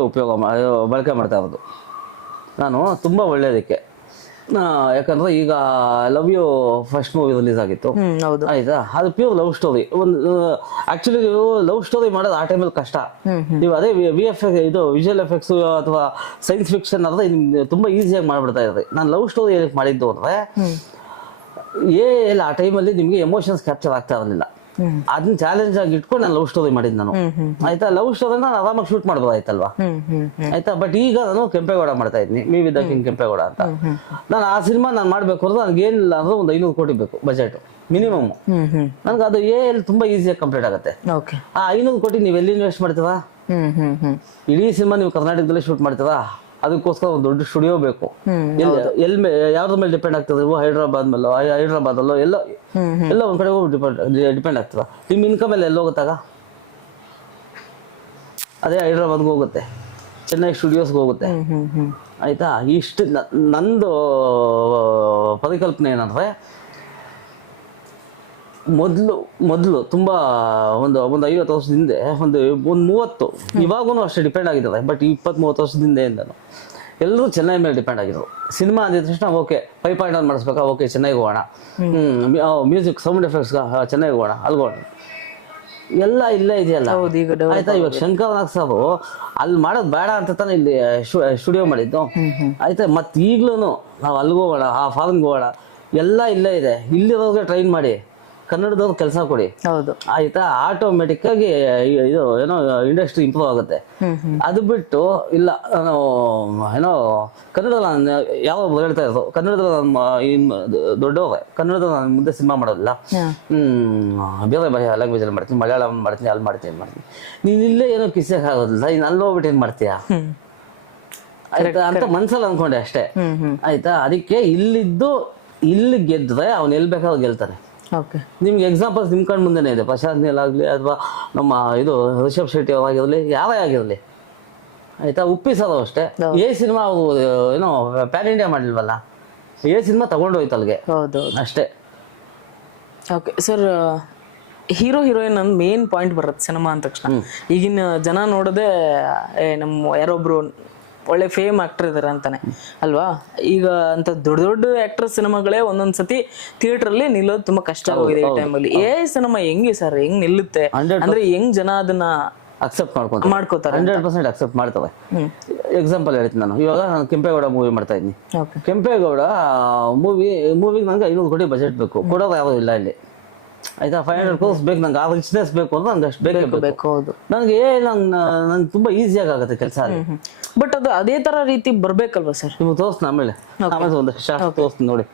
ಬಳಕೆ ಮಾಡ್ತಾ ಇರೋದು. ನಾನು ತುಂಬಾ ಒಳ್ಳೇದಕ್ಕೆ, ಯಾಕಂದ್ರೆ ಈಗ love you first movie release ಆಗಿತ್ತು, ಆಯ್ತಾ? ಅದು ಪ್ಯೂರ್ ಲವ್ ಸ್ಟೋರಿ. ಒಂದು ಆಕ್ಚುಲಿ ನೀವು ಲವ್ ಸ್ಟೋರಿ ಮಾಡೋದು ಆ ಟೈಮಲ್ಲಿ ಕಷ್ಟ. ನೀವು ಅದೇ ಇದು ವಿಜುವಲ್ ಎಫೆಕ್ಟ್ಸ್ ಅಥವಾ ಸೈನ್ಸ್ ಫಿಕ್ಷನ್ ಅಂದ್ರೆ ತುಂಬಾ ಈಸಿಯಾಗಿ ಮಾಡ್ಬಿಡ್ತಾ ಇದ್ರಿ. ನಾನು ಲವ್ ಸ್ಟೋರಿ ಏನಕ್ಕೆ ಮಾಡಿದ್ದು ಅಂದ್ರೆ ಆ ಟೈಮಲ್ಲಿ ನಿಮ್ಗೆ ಎಮೋಷನ್ಸ್ ಕ್ಯಾಪ್ಚರ್ ಆಗ್ತಾ ಇರಲಿಲ್ಲ. ಅದನ್ನ ಚಾಲೆಂಜ್ ಆಗಿ ಇಟ್ಕೊಂಡು ನಾನು ಲವ್ ಸ್ಟೋರಿ ಮಾಡಿದ್ ನಾನು, ಆಯ್ತಾ? ಲವ್ ಸ್ಟೋರಿ ನಾನು ಆರಾಮಾಗಿ ಶೂಟ್ ಮಾಡ್ಬೋದಾಯ್ತಲ್ವಾ, ಆಯ್ತಾ? ಬಟ್ ಈಗ ನಾನು ಕೆಂಪೇಗೌಡ ಮಾಡ್ತಾ ಇದ್ದೀನಿ, me with the king Kempegowda ಅಂತ. ನಾನು ಆ ಸಿನಿಮಾ ನಾನು ಮಾಡ್ಬೇಕು ಅಂದ್ರೆ ನನಗೆ ಏನಿಲ್ಲ ಅಂದ್ರೆ ಒಂದು 500 ಕೋಟಿ ಬೇಕು ಬಜೆಟ್ ಮಿನಿಮಮ್. ನನ್ಗೆ ಅದು ತುಂಬಾ ಈಸಿಯಾಗಿ ಕಂಪ್ಲೀಟ್ ಆಗುತ್ತೆ. ಆ 500 ಕೋಟಿ ನೀವು ಎಲ್ಲಿ ಇನ್ವೆಸ್ಟ್ ಮಾಡ್ತೀರಾ? ಇಡೀ ಸಿನಿಮಾ ನೀವು ಕರ್ನಾಟಕದಲ್ಲೇ ಶೂಟ್ ಮಾಡ್ತೀರಾ? ಅದಕ್ಕೋಸ್ಕರ ಒಂದು ದೊಡ್ಡ ಸ್ಟುಡಿಯೋ ಬೇಕು. ಯಾವ್ದ್ರ ಮೇಲೆ ಡಿಪೆಂಡ್ ಆಗ್ತದೆ? ಹೈದ್ರಾಬಾದಲ್ಲೋ ಎಲ್ಲ ಒಂದ್ ಕಡೆ ಹೋಗಿ ಡಿಪೆಂಡ್ ಆಗ್ತದ. ನಿಮ್ ಇನ್ಕಮ್ ಎಲ್ಲ ಎಲ್ಲಿ ಹೋಗುತ್ತಾಗ? ಅದೇ ಹೈದ್ರಾಬಾದ್ಗೆ ಹೋಗುತ್ತೆ, ಚೆನ್ನೈ ಸ್ಟುಡಿಯೋಸ್ಗೆ ಹೋಗುತ್ತೆ, ಆಯ್ತಾ? ಇಷ್ಟು ನಂದು ಪರಿಕಲ್ಪನೆ ಏನಂದ್ರೆ, ಮೊದಲು ತುಂಬಾ ಒಂದು 50 ವರ್ಷದ ಹಿಂದೆ, ಒಂದು 30, ಇವಾಗೂ ಅಷ್ಟೇ ಡಿಪೆಂಡ್ ಆಗಿದ್ದಾರೆ. ಬಟ್ 20-30 ವರ್ಷದ ಹಿಂದೆಯಿಂದನು ಎಲ್ಲರೂ ಚೆನ್ನೈ ಮೇಲೆ ಡಿಪೆಂಡ್ ಆಗಿದ್ರು. ಸಿನಿಮಾ ಅಂದಿದ ತಕ್ಷಣ ಓಕೆ 5.1 ಮಾಡಿಸ್ಬೇಕಾ, ಓಕೆ ಚೆನ್ನೈಗೆ ಹೋಗೋಣ, ಮ್ಯೂಸಿಕ್ ಸೌಂಡ್ ಎಫೆಕ್ಟ್ಸ್ ಚೆನ್ನೈಗೆ ಹೋಗೋಣ, ಅಲ್ಗೋಣ, ಎಲ್ಲ ಇಲ್ಲೇ ಇದೆಯಲ್ಲ, ಆಯ್ತಾ? ಇವಾಗ ಶಂಕರ್ ನಾಗ್ ಸರ್ ಅಲ್ಲಿ ಮಾಡೋದು ಬೇಡ ಅಂತ ತಾನೆ ಇಲ್ಲಿ ಸ್ಟುಡಿಯೋ ಮಾಡಿದ್ದು, ಆಯ್ತಾ? ಮತ್ತೆ ಈಗ್ಲೂ ನಾವು ಅಲ್ಲಿಗೆ ಹೋಗೋಣ, ಆ ಫಾರಿನ್ಗೆ ಹೋಗೋಣ, ಎಲ್ಲ ಇಲ್ಲೇ ಇದೆ. ಇಲ್ಲಿರೋರ್ಗೆ ಟ್ರೈನ್ ಮಾಡಿ ಕನ್ನಡದವ್ರು ಕೆಲಸ ಕೊಡಿ, ಆಯ್ತಾ? ಆಟೋಮೆಟಿಕ್ ಆಗಿ ಇದು ಏನೋ ಇಂಡಸ್ಟ್ರಿ ಇಂಪ್ರೂವ್ ಆಗುತ್ತೆ. ಅದು ಬಿಟ್ಟು ಇಲ್ಲ ಏನೋ ಕನ್ನಡದಲ್ಲಿ ನಾನು ಯಾವಾಗ ಹೇಳ್ತಾ ಇರೋದು, ಕನ್ನಡದಲ್ಲಿ ನಾನು ದೊಡ್ಡವ್ರೆ, ಕನ್ನಡದಲ್ಲಿ ನಾನು ಮುಂದೆ ಸಿನಿಮಾ ಮಾಡೋದಿಲ್ಲ, ಬೇರೆ ಭಾಷೆ ಲ್ಯಾಂಗ್ವೇಜ್ ಅಲ್ಲಿ ಮಾಡ್ತೀನಿ, ಮಲಯಾಳಂ ಮಾಡ್ತೀನಿ, ಅಲ್ಲಿ ಮಾಡ್ತೀನಿ ನೀನ್ ಇಲ್ಲೇ ಏನೋ ಕಿಸಕ್ ಆಗೋದಿಲ್ಲ, ಇನ್ನು ಅಲ್ಲಿ ಹೋಗ್ಬಿಟ್ಟು ಏನ್ ಮಾಡ್ತೀಯಾ, ಆಯ್ತಾ ಅಂತ ಮನ್ಸಲ್ಲಿ ಅನ್ಕೊಂಡೆ ಅಷ್ಟೇ, ಆಯ್ತಾ? ಅದಕ್ಕೆ ಇಲ್ಲಿ ಗೆದ್ರೆ ಅವ್ನು ಎಲ್ಲಿ ಬೇಕಾದ್ರೂ ಗೆಲ್ತಾನೆ. ನಿಮ್ಗೆ ಎಕ್ಸಾಂಪಲ್ಸ್ ನಿಮ್ ಕಣ್ ಮುಂದೆನೇ ಇದೆ. ಪ್ರಶಾಂತ್ ನೀಲ್ ಆಗ್ಲಿ ಅಥವಾ ನಮ್ಮ ಇದು ರಿಷಬ್ ಶೆಟ್ಟಿ ಅವರಾಗಿರ್ಲಿ, ಯಾರೇ ಆಗಿರ್ಲಿ, ಆಯ್ತಾ? ಉಪ್ಪಿ ಸರ್ ಅಷ್ಟೇ, ಸಿನಿಮಾ ಏನೋ ಪ್ಯಾನ್ ಇಂಡಿಯಾ ಮಾಡಿಲ್ವಲ್ಲ, ಸಿನಿಮಾ ತಗೊಂಡೋಯ್ತು ಅಲ್ಲಿಗೆ ಅಷ್ಟೇ. ಓಕೆ ಸರ್, ಹೀರೋ ಹೀರೋಯಿನ್ ಒಂದು ಮೇನ್ ಪಾಯಿಂಟ್ ಬರುತ್ತೆ ಸಿನಿಮಾ ಅಂದ ತಕ್ಷಣ. ಈಗಿನ ಜನ ನೋಡೋದೇ ನಮ್ಮ ಯಾರೊಬ್ರು ಒಳ್ಳೆ ಫೇಮ್ ಆಕ್ಟರ್ ಇದಾರೆ ಅಂತಾನೆ ಅಲ್ವಾ? ಈಗ ಅಂತ ದೊಡ್ಡ ಆಕ್ಟರ್ ಸಿನಿಮಾಗಳೇ ಒಂದೊಂದ್ಸತಿ ಥಿಯೇಟರ್ ಅಲ್ಲಿ ನಿಲ್ಲೋದು ತುಂಬಾ ಕಷ್ಟ ಆಗಿದೆ ಈ ಟೈಮಲ್ಲಿ. ಸಿನಿಮಾ ಹೆಂಗೆ ಸರ್, ಹೆಂಗ್ ನಿಲ್ಲುತ್ತೆ ಅಂದ್ರೆ ಹೆಂಗ್ ಜನ ಅದನ್ನ ಅಕ್ಸೆಪ್ಟ್ ಮಾಡ್ಕೋತಾರೆ? 100% ಅಕ್ಸೆಪ್ಟ್ ಮಾಡ್ತವೆ. ಎಕ್ಸಾಂಪಲ್ ಹೇಳ್ತೀನಿ ನಾನು. ಇವಾಗ ನಾನು ಕೆಂಪೇಗೌಡ ಮೂವಿ ಮಾಡ್ತಾ ಇದ್ದೀನಿ. ಕೆಂಪೇಗೌಡ ಮೂವಿಗೆ ನಂಗೆ 500 ಕೋಟಿ ಬಜೆಟ್ ಬೇಕು, ಕೊಡೋದು ಯಾರು ಇಲ್ಲ ಇಲ್ಲಿ, ಆಯ್ತಾ? 500 crores ಬೇಕು ನಂಗೆ, ಆ ರಿಚ್ನೆಸ್ ಬೇಕು ಅಂದ್ರೆ ನಂಗೆ ಅಷ್ಟು ಬೇಕು. ನನಗೆ ನಂಗೆ ತುಂಬಾ ಈಸಿಯಾಗಿ ಆಗುತ್ತೆ ಕೆಲಸ. ಬಟ್ ಅದು ಅದೇ ತರ ರೀತಿ ಬರ್ಬೇಕಲ್ವಾ ಸರ್? ನಿಮ್ಗೆ ತೋರಿಸ್ತೀನಿ ಆಮೇಲೆ ಒಂದು ಶಾರ್ಟ್ ತೋರಿಸ್ತೀನಿ ನೋಡಿ.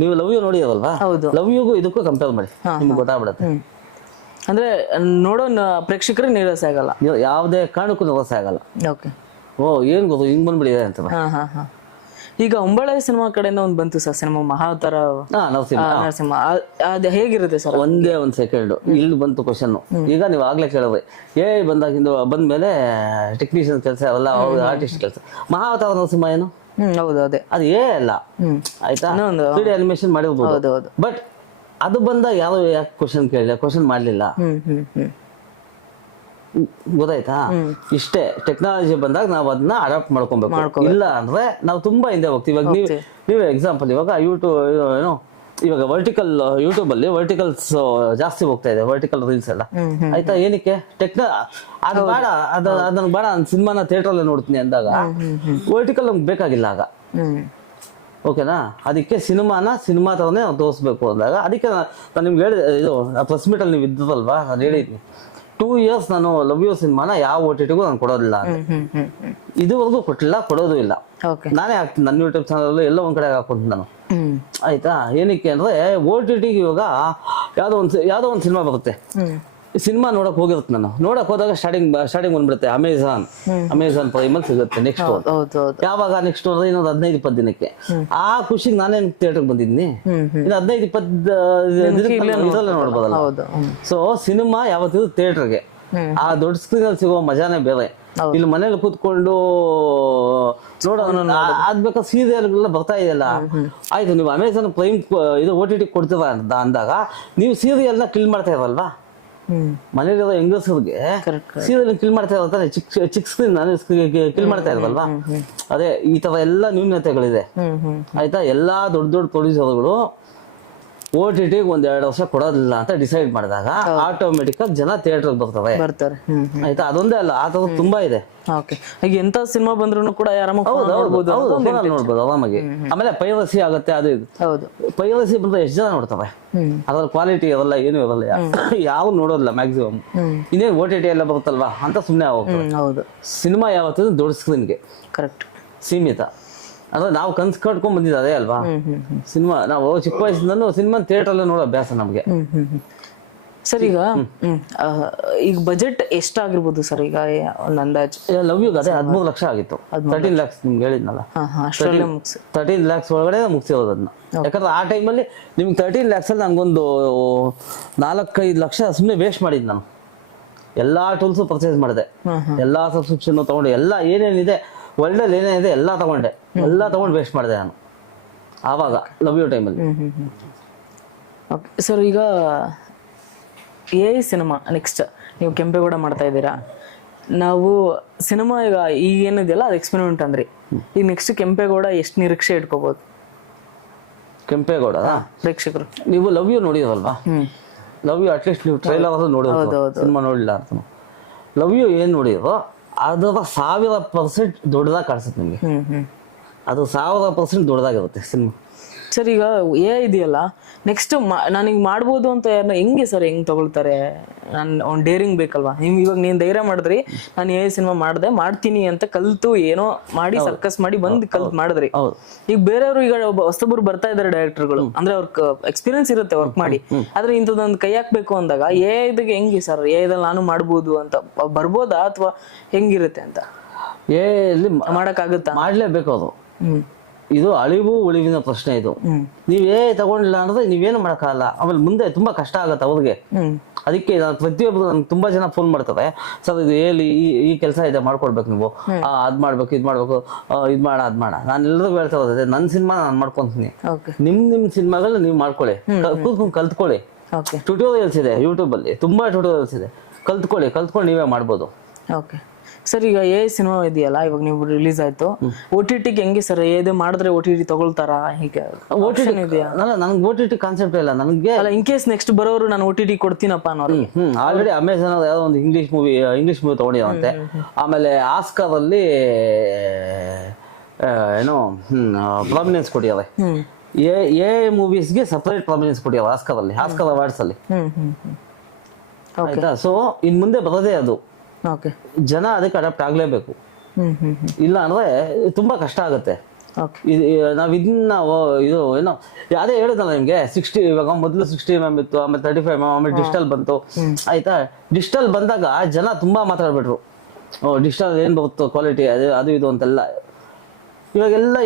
ನೀವು ಲವ್ ಯು ನೋಡಿರಲ್ವಾ? ಲವ್ ಯುಗೂ ಇದಕ್ಕೂ ಕಂಪೇರ್ ಮಾಡಿ, ನಿಮ್ಗೆ ಗೊತ್ತಾಗ್ಬಿಡುತ್ತೆ. ಅಂದ್ರೆ ನೋಡೋ ಪ್ರೇಕ್ಷಕರಿಗೆ ನಿರಾಸೆ ಆಗಲ್ಲ, ಯಾವುದೇ ಕಾರಣಕ್ಕೂ ನಿರಾಸೆ ಆಗಲ್ಲ. ಏನ್ ಗೊತ್ತು ಹಿಂಗ್ ಬಂದ್ಬಿಡಿದೆ ಅಂತ. ಈಗ ಒಂಬಳೆ ಸಿನಿಮಾ ಕಡೆಯಿಂದ ಒಂದು ಬಂತು ಸರ್ ಸಿನಿಮಾ ಮಹಾವತಾರ ನರಸಿಂಹ, ಅದು ಹೇಗಿರುತ್ತೆ ಸರ್? ಒಂದೇ ಒಂದ್ ಸೆಕೆಂಡ್ ಇಲ್ಲಿ ಬಂತು ಕ್ವಶನ್. ಈಗ ನೀವು ಆಗ್ಲೇ ಕೇಳಿದ್ರಿ ಬಂದ್ಮೇಲೆ ಟೆಕ್ನಿಷಿಯನ್ ಕೆಲಸ ಅವೆಲ್ಲ ಆರ್ಟಿಸ್ಟ್ ಕೆಲಸ. ಮಹಾವತಾರ ನರಸಿಂಹ ಏನು? ಹೌದು, ಅದೇ ಅದು ಅಲ್ಲ, ಆಯ್ತಾ? 3D ಅನಿಮೇಷನ್ ಮಾಡಿರ್ಬೋದು, ಬಟ್ ಅದು ಬಂದಾಗ ಯಾಕೆ ಕ್ವಶನ್ ಕೇಳಿಲ್ಲ, ಕ್ವಶನ್ ಮಾಡ್ಲಿಲ್ಲ. ಗೊತ್ತಾಯ್ತಾ? ಇಷ್ಟೇ ಟೆಕ್ನಾಲಜಿ ಬಂದಾಗ ನಾವು ಅದನ್ನ ಅಡಾಪ್ಟ್ ಮಾಡ್ಕೊಬೇಕು. ಇಲ್ಲ ಅಂದ್ರೆ ನಾವು ತುಂಬಾ ಹಿಂದೆ ಹೋಗ್ತೀವಿ. ಇವಾಗ ನೀವೇ ಎಕ್ಸಾಂಪಲ್, ಇವಾಗ ಏನೋ ಇವಾಗ ವರ್ಟಿಕಲ್ ಯೂಟ್ಯೂಬ್ ಅಲ್ಲಿ ವರ್ಟಿಕಲ್ಸ್ ಜಾಸ್ತಿ ಹೋಗ್ತಾ ಇದೆ, ವರ್ಟಿಕಲ್ ರೀಲ್ಸ್ ಎಲ್ಲ, ಆಯ್ತಾ? ಏನಕ್ಕೆ? ಅದು ಬೇಡ, ಅದನ್ನ ಬೇಡ, ಸಿನಿಮಾನ ಥಿಯೇಟರ್ ಅಲ್ಲೇ ನೋಡ್ತೀನಿ ಅಂದಾಗ ವರ್ಟಿಕಲ್ ನಮ್ಗೆ ಬೇಕಾಗಿಲ್ಲ. ಆಗ ಓಕೆನಾ. ಅದಕ್ಕೆ ಸಿನಿಮಾ ಥರನೇ ನಾವು ತೋರಿಸ್ಬೇಕು ಅಂದಾಗ ಅದಕ್ಕೆ ನಾನು ನಿಮ್ಗೆ ಹೇಳಿದೆ, ಇದು ಪ್ರೆಸ್ ಮೀಟಲ್ಲಿ ನೀವು ಇದ್ದಲ್ವಾ, ನಾನು ಹೇಳಿದ್ದೀನಿ 2 years ನಾನು ಲವ್ ಯು ಸಿನಿಮಾನ ಯಾವ OTTಗೂ ನಾನು ಕೊಡೋದಿಲ್ಲ ಅಂತ. ಇದುವರೆಗೂ ಕೊಟ್ಟಿಲ್ಲ, ಕೊಡೋದು ಇಲ್ಲ. ನಾನೇ ಹಾಕ್ತೀನಿ ನನ್ನ ಯೂಟ್ಯೂಬ್ ಚಾನಲ್ ಎಲ್ಲ ಒಂದ್ ಕಡೆ ಹಾಕೊಂತೀನಿ ನಾನು. ಆಯ್ತಾ, ಏನಕ್ಕೆ ಅಂದ್ರೆ OTTಗೆ ಇವಾಗ ಯಾವ್ದೋ ಒಂದು ಸಿನಿಮಾ ಬರುತ್ತೆ, ಸಿನಿಮಾ ನೋಡಕ್ ಹೋಗಿರುತ್ತೆ. ನಾನು ನೋಡಕ್ ಹೋದಾಗ ಸ್ಟಾರ್ಟಿಂಗ್ ಬಂದ್ಬಿಡುತ್ತೆ ಅಮೆಝಾನ್ ಪ್ರೈಮಲ್ಲಿ ಸಿಗುತ್ತೆ. ನೆಕ್ಸ್ಟ್ ಯಾವಾಗ ನೆಕ್ಸ್ಟ್ ಅಂದ್ರೆ ಇನ್ನೊಂದು 15-20 ದಿನಕ್ಕೆ. ಆ ಖುಷಿಗೆ ನಾನೇನ್ ಥಿಯೇಟರ್ಗೆ ಬಂದಿದ್ನಿ, ಇನ್ನು 15-20 ದಿನಕ್ಕೆ ನೋಡ್ಬೋದಲ್ಲ. ಸೊ ಸಿನಿಮಾ ಯಾವತ್ತಿದ್ರು ಥಿಯೇಟರ್ಗೆ, ಆ ದೊಡ್ಡ ಸ್ಕ್ರೀನ್ ಅಲ್ಲಿ ಸಿಗೋ ಮಜಾನೇ ಬೇರೆ. ಇಲ್ಲಿ ಮನೇಲಿ ಕೂತ್ಕೊಂಡು ನೋಡೋಣ, ಅದ್ಬೇಕಾದ್ರೆ ಸೀರಿಯಲ್ಗಳೆಲ್ಲ ಬರ್ತಾ ಇದೆಯಲ್ಲ, ಆಯ್ತು ನೀವು ಅಮೆಝಾನ್ ಪ್ರೈಮ್ ಇದು OTT ಕೊಡ್ತೀರ ಅಂದಾಗ ನೀವು ಸೀರಿಯಲ್ನ ಕಿಲ್ ಮಾಡ್ತಾ ಇರಲ್ವಾ, ಮನೇಲಿರೋ ಹೆಂಗಸರಿಗೆ ಸೀರಿಯಲ್ ಕಿಲ್ ಮಾಡ್ತಾ ಇರ್ತಾರೆ, ಚಿಕ್ಕ ಸ್ಕ್ರೀನ್ ಕಿಲ್ ಮಾಡ್ತಾ ಇರಲ್ವಾ. ಅದೇ ಈ ತರ ಎಲ್ಲ ನ್ಯೂನ್ಯತೆಗಳಿದೆ. ಆಯ್ತಾ, ಎಲ್ಲಾ ದೊಡ್ಡ ಪ್ರೊಡ್ಯೂಸರ್ಗಳು OTTಗೆ 1-2 ವರ್ಷ ಕೊಡೋದಿಲ್ಲ ಅಂತ ಡಿಸೈಡ್ ಮಾಡಿದಾಗ ಆಟೋಮೆಟಿಕ್ ಆಗಿ ಜನ ಥಿಯೇಟರ್ ಬರ್ತಾರೆ. ಆಯ್ತಾ, ಅದೊಂದೇ ಅಲ್ಲ, ಆ ತರ ತುಂಬಾ ಇದೆ. ಈಗ ಎಂತ ಸಿನಿಮಾ ಬಂದ್ರು ಕೂಡ ನೋಡ್ಬೋದು ಆರಾಮಾಗಿ. ಆಮೇಲೆ ಪೈರಸಿ ಆಗುತ್ತೆ, ಅದು ಇದು. ಪೈರಸಿ ಬಂದ್ರೆ ಎಷ್ಟು ಜನ ನೋಡ್ತವೆ, ಅದ್ರ ಕ್ವಾಲಿಟಿ ಇರಲ್ಲ, ಏನು ಇರಲ್ಲ, ಯಾವ ನೋಡೋದಿಲ್ಲ ಮ್ಯಾಕ್ಸಿಮಮ್. ಇನ್ನೇನು OTT ಎಲ್ಲ ಬರುತ್ತಲ್ವಾ ಅಂತ ಸುಮ್ಮನೆ ಹೋಗ್ತದೆ. ಸಿನಿಮಾ ಯಾವತ್ತಿದ್ರು ದೊಡ್ಡ ಸ್ಕ್ರೀನ್ಗೆ ಕರೆಕ್ಟ್ ಸೀಮಿತ. ಅಂದ್ರೆ ನಾವು ಕನ್ಸ್ ಕಟ್ಕೊಂಡ್ ಬಂದಿದ್ದ ಅದೇ ಅಲ್ವಾ ಸಿನಿಮಾ. ನಾವು ಚಿಕ್ಕ ವಯಸ್ಸಿಂದಲೂ ಸಿನಿಮಾ ಥಿಯೇಟರ್ ಅಲ್ಲೇ ನೋಡೋ ಅಭ್ಯಾಸ ನಮ್ಗೆ. ಸರ್ ಈಗ ಬಜೆಟ್ ಎಷ್ಟಾಗಿರ್ಬೋದು ಸರ್? ಈಗ ಒಂದು ಅಂದಾಜು ಲವ್ ಯು ಅದೇ 13 ಲಕ್ಷ ಆಗಿತ್ತು. 13 lakhs ನಿಮ್ಗೆ ಹೇಳಿದ್ನಲ್ಲ, 13 lakhs ಒಳಗಡೆ ಮುಗಿಸಿರೋದು ಅದನ್ನ. ಯಾಕಂದ್ರೆ ಆ ಟೈಮಲ್ಲಿ ನಿಮ್ಗೆ 13 lakhs ಅಲ್ಲಿ ನಂಗೊಂದು 4-5 ಲಕ್ಷ ಸುಮ್ಮನೆ ವೇಸ್ಟ್ ಮಾಡಿದ್ ನಾನು. ಎಲ್ಲಾ ಟೂಲ್ಸು ಪರ್ಚೇಸ್ ಮಾಡಿದೆ, ಎಲ್ಲಾ ಸಬ್ಸ್ಕ್ರಿಪ್ಷನ್ ತಗೊಂಡು, ಎಲ್ಲ ಏನೇನಿದೆ ವರ್ಲ್ಡ್ ಅಲ್ಲಿ ಏನೇನಿದೆ ಎಲ್ಲ ತಗೊಂಡು ವೇಸ್ಟ್ ಮಾಡಿದೆ ನಾನು ಆವಾಗ ಲವ್ ಯು ಟೈಮಲ್ಲಿ. ಸರ್ ಈಗ ಸಿನಿಮಾ ನೆಕ್ಸ್ಟ್ ನೀವು ಕೆಂಪೇಗೌಡ ಮಾಡ್ತಾ ಇದ್ದೀರಾ, ನಾವು ಸಿನಿಮಾ ಈಗ ಏನಿದೆಯಲ್ಲ ಅದು ಎಕ್ಸ್ಪೆರಿಮೆಂಟ್ ಅಂದ್ರಿ. ಈಗ ನೆಕ್ಸ್ಟ್ ಕೆಂಪೇಗೌಡ ಎಷ್ಟು ನಿರೀಕ್ಷೆ ಇಟ್ಕೋಬಹುದು? ಕೆಂಪೇಗೌಡ ಪ್ರೇಕ್ಷಕರು ನೀವು ಲವ್ ಯು ನೋಡಿರಲ್ವಾ? ಲವ್ ಯು ಅಟ್ಲೀಸ್ಟ್ ನೀವು ಟ್ರೈಲರ್ ನೋಡಿರೋ, ಸಿನಿಮಾ ನೋಡಿಲ್ಲ ಅಂತ. ಲವ್ ಯು ಏನ್ ನೋಡಿರೋ ಅದರ 1000% ದೊಡ್ಡದಾಗಿ ಕಾಣಿಸುತ್ತೆ ನಿಮಗೆ. ಅದು 1000% ದೊಡ್ಡದಾಗಿರುತ್ತೆ ಸಿನಿಮಾ. ಸರ್ ಈಗ ಇದೆಯಲ್ಲ ನೆಕ್ಸ್ಟ್ ನಾನೀಗ ಮಾಡ್ಬೋದು ಅಂತ ಹೆಂಗೆ ಸರ್, ಹೆಂಗ್ ತಗೊಳ್ತಾರೆ? ನಾನು ಡೇರಿಂಗ್ ಬೇಕಲ್ವಾ? ಇವಾಗ ನೀನ್ ಧೈರ್ಯ ಮಾಡಿದ್ರಿ, ನಾನು ಸಿನಿಮಾ ಮಾಡ್ತೀನಿ ಅಂತ ಕಲ್ತು ಏನೋ ಮಾಡಿ ಸರ್ಕಸ್ ಮಾಡಿ ಕಲ್ತು ಮಾಡಿದ್ರಿ. ಈಗ ಬೇರೆಯವರು ಈಗ ಹೊಸಬರು ಬರ್ತಾ ಇದಾರೆ ಡೈರೆಕ್ಟರ್ಗಳು, ಅಂದ್ರೆ ಅವ್ರ ಎಕ್ಸ್ಪೀರಿಯನ್ಸ್ ಇರುತ್ತೆ ವರ್ಕ್ ಮಾಡಿ, ಆದ್ರೆ ಇಂಥದ್ದೊಂದು ಕೈ ಹಾಕ್ಬೇಕು ಅಂದಾಗ ಇದಕ್ಕೆ ಹೆಂಗೆ ಸರ್, ಇದ್ರಲ್ಲಿ ನಾನು ಮಾಡ್ಬೋದು ಅಂತ ಬರ್ಬೋದಾ ಅಥವಾ ಹೆಂಗಿರುತ್ತೆ ಅಂತ? ಮಾಡಕ್ಕಾಗುತ್ತಾ? ಮಾಡ್ಲೇಬೇಕು ಅದು. ಇದು ಅಳಿವು ಉಳಿವಿನ ಪ್ರಶ್ನೆ. ಇದು ನೀವೇ ತಗೊಂಡಿಲ್ಲ ಅಂದ್ರೆ ನೀವೇನು ಮಾಡಕ್ಕಾಗಲ್ಲ. ಆಮೇಲೆ ಮುಂದೆ ತುಂಬಾ ಕಷ್ಟ ಆಗತ್ತೆ ಅವ್ರಿಗೆ. ಅದಕ್ಕೆ ಪ್ರತಿಯೊಬ್ಬರು ನನ್ಗೆ ತುಂಬಾ ಜನ ಫೋನ್ ಮಾಡ್ತಾರೆ, ಸರ್ ಇದು ಈ ಕೆಲಸ ಇದೆ ಮಾಡ್ಕೊಡ್ಬೇಕು, ನೀವು ಅದ್ ಮಾಡ್ಬೇಕು, ಇದ್ ಮಾಡ್ಬೇಕು, ಇದ್ ಮಾಡ. ನಾನು ಎಲ್ಲರಿಗೂ ಹೇಳ್ತಾ ಹೋದೆ, ನನ್ನ ಸಿನಿಮಾ ನಾನು ಮಾಡ್ಕೊಂತೀನಿ, ನಿಮ್ ಸಿನಿಮಾಗಳು ನೀವು ಮಾಡ್ಕೊಳ್ಳಿ, ಕೂತ್ಕೊಂಡು ಕಲ್ತ್ಕೊಳ್ಳಿ. ಟ್ಯುಟೋರಿಯಲ್ಸ್ ಇದೆ ಯೂಟ್ಯೂಬ್ ಅಲ್ಲಿ, ತುಂಬಾ ಟ್ಯುಟೋರಿಯಲ್ಸ್ ಇದೆ, ಕಲ್ತ್ಕೊಂಡು ನೀವೇ ಮಾಡ್ಬೋದು. ಸರ್ ಈಗ ಸಿನಿಮಾ ಇದೆಯಲ್ಲ, ಇವಾಗ ನೀವು ರಿಲೀಸ್ ಆಯ್ತು, OTTಗೆ ಹೆಂಗೆ ಸರ್? ಮಾಡಿದ್ರೆ OTT ತಗೊಳ್ತಾರಾ? ಹೀಗೆ ನನಗೆ OTT ಕಾನ್ಸೆಪ್ಟ್ ಇಲ್ಲ ನನಗೆ. ಅಲ್ಲ, ಇನ್ ಕೇಸ್ ನೆಕ್ಸ್ಟ್ ಬರೋರು ನಾನು OTT ಕೊಡ್ತೀನಪ್ಪ ಅನ್ನೋರು. ಆಲ್ರೆಡಿ ಅಮೆಝಾನ್ ಯಾವ್ದೋ ಒಂದು ಇಂಗ್ಲಿಷ್ ಮೂವಿ ತಗೊಂಡಿರಂತೆ. ಆಮೇಲೆ ಆಸ್ಕರ್ ಅಲ್ಲಿ ಏನೋ ಪ್ರಾಮಿನೆನ್ಸ್ ಕೊಟ್ಟಿದ್ದಾರೆ. ಮೂವೀಸ್ಗೆ ಸಪರೇಟ್ ಪ್ರಾಮಿನೆನ್ಸ್ ಕೊಟ್ಟಿದ್ದಾರೆ ಆಸ್ಕರ್ ಅವಾರ್ಡ್ಸ್ ಅಲ್ಲಿ. ಆಯ್ತಾ? ಸೊ ಇನ್ ಮುಂದೆ ಬರೋದೇ ಅದು. ಜನ ಅದಕ್ಕೆ ಅಡಾಪ್ಟ್ ಆಗ್ಲೇಬೇಕು, ಇಲ್ಲ ಅಂದ್ರೆ ತುಂಬಾ ಕಷ್ಟ ಆಗುತ್ತೆ. ನಾವ್ ಇದನ್ನ ಇದು ಏನೋ ಅದೇ ಹೇಳಿದ್ನಲ್ಲ ನಿಮ್ಗೆ, 60 ಇವಾಗ ಮೊದಲು 60 mm ಇತ್ತು, ಆಮೇಲೆ 35 mm, ಆಮೇಲೆ ಡಿಜಿಟಲ್ ಬಂತು. ಆಯ್ತಾ? ಡಿಜಿಟಲ್ ಬಂದಾಗ ಜನ ತುಂಬಾ ಮಾತಾಡ್ಬಿಟ್ರು, ಡಿಜಿಟಲ್ ಏನ್ ಬರುತ್ತೋ ಕ್ವಾಲಿಟಿ ಅದು ಇದು ಅಂತೆಲ್ಲ. ಇವಾಗೆಲ್ಲ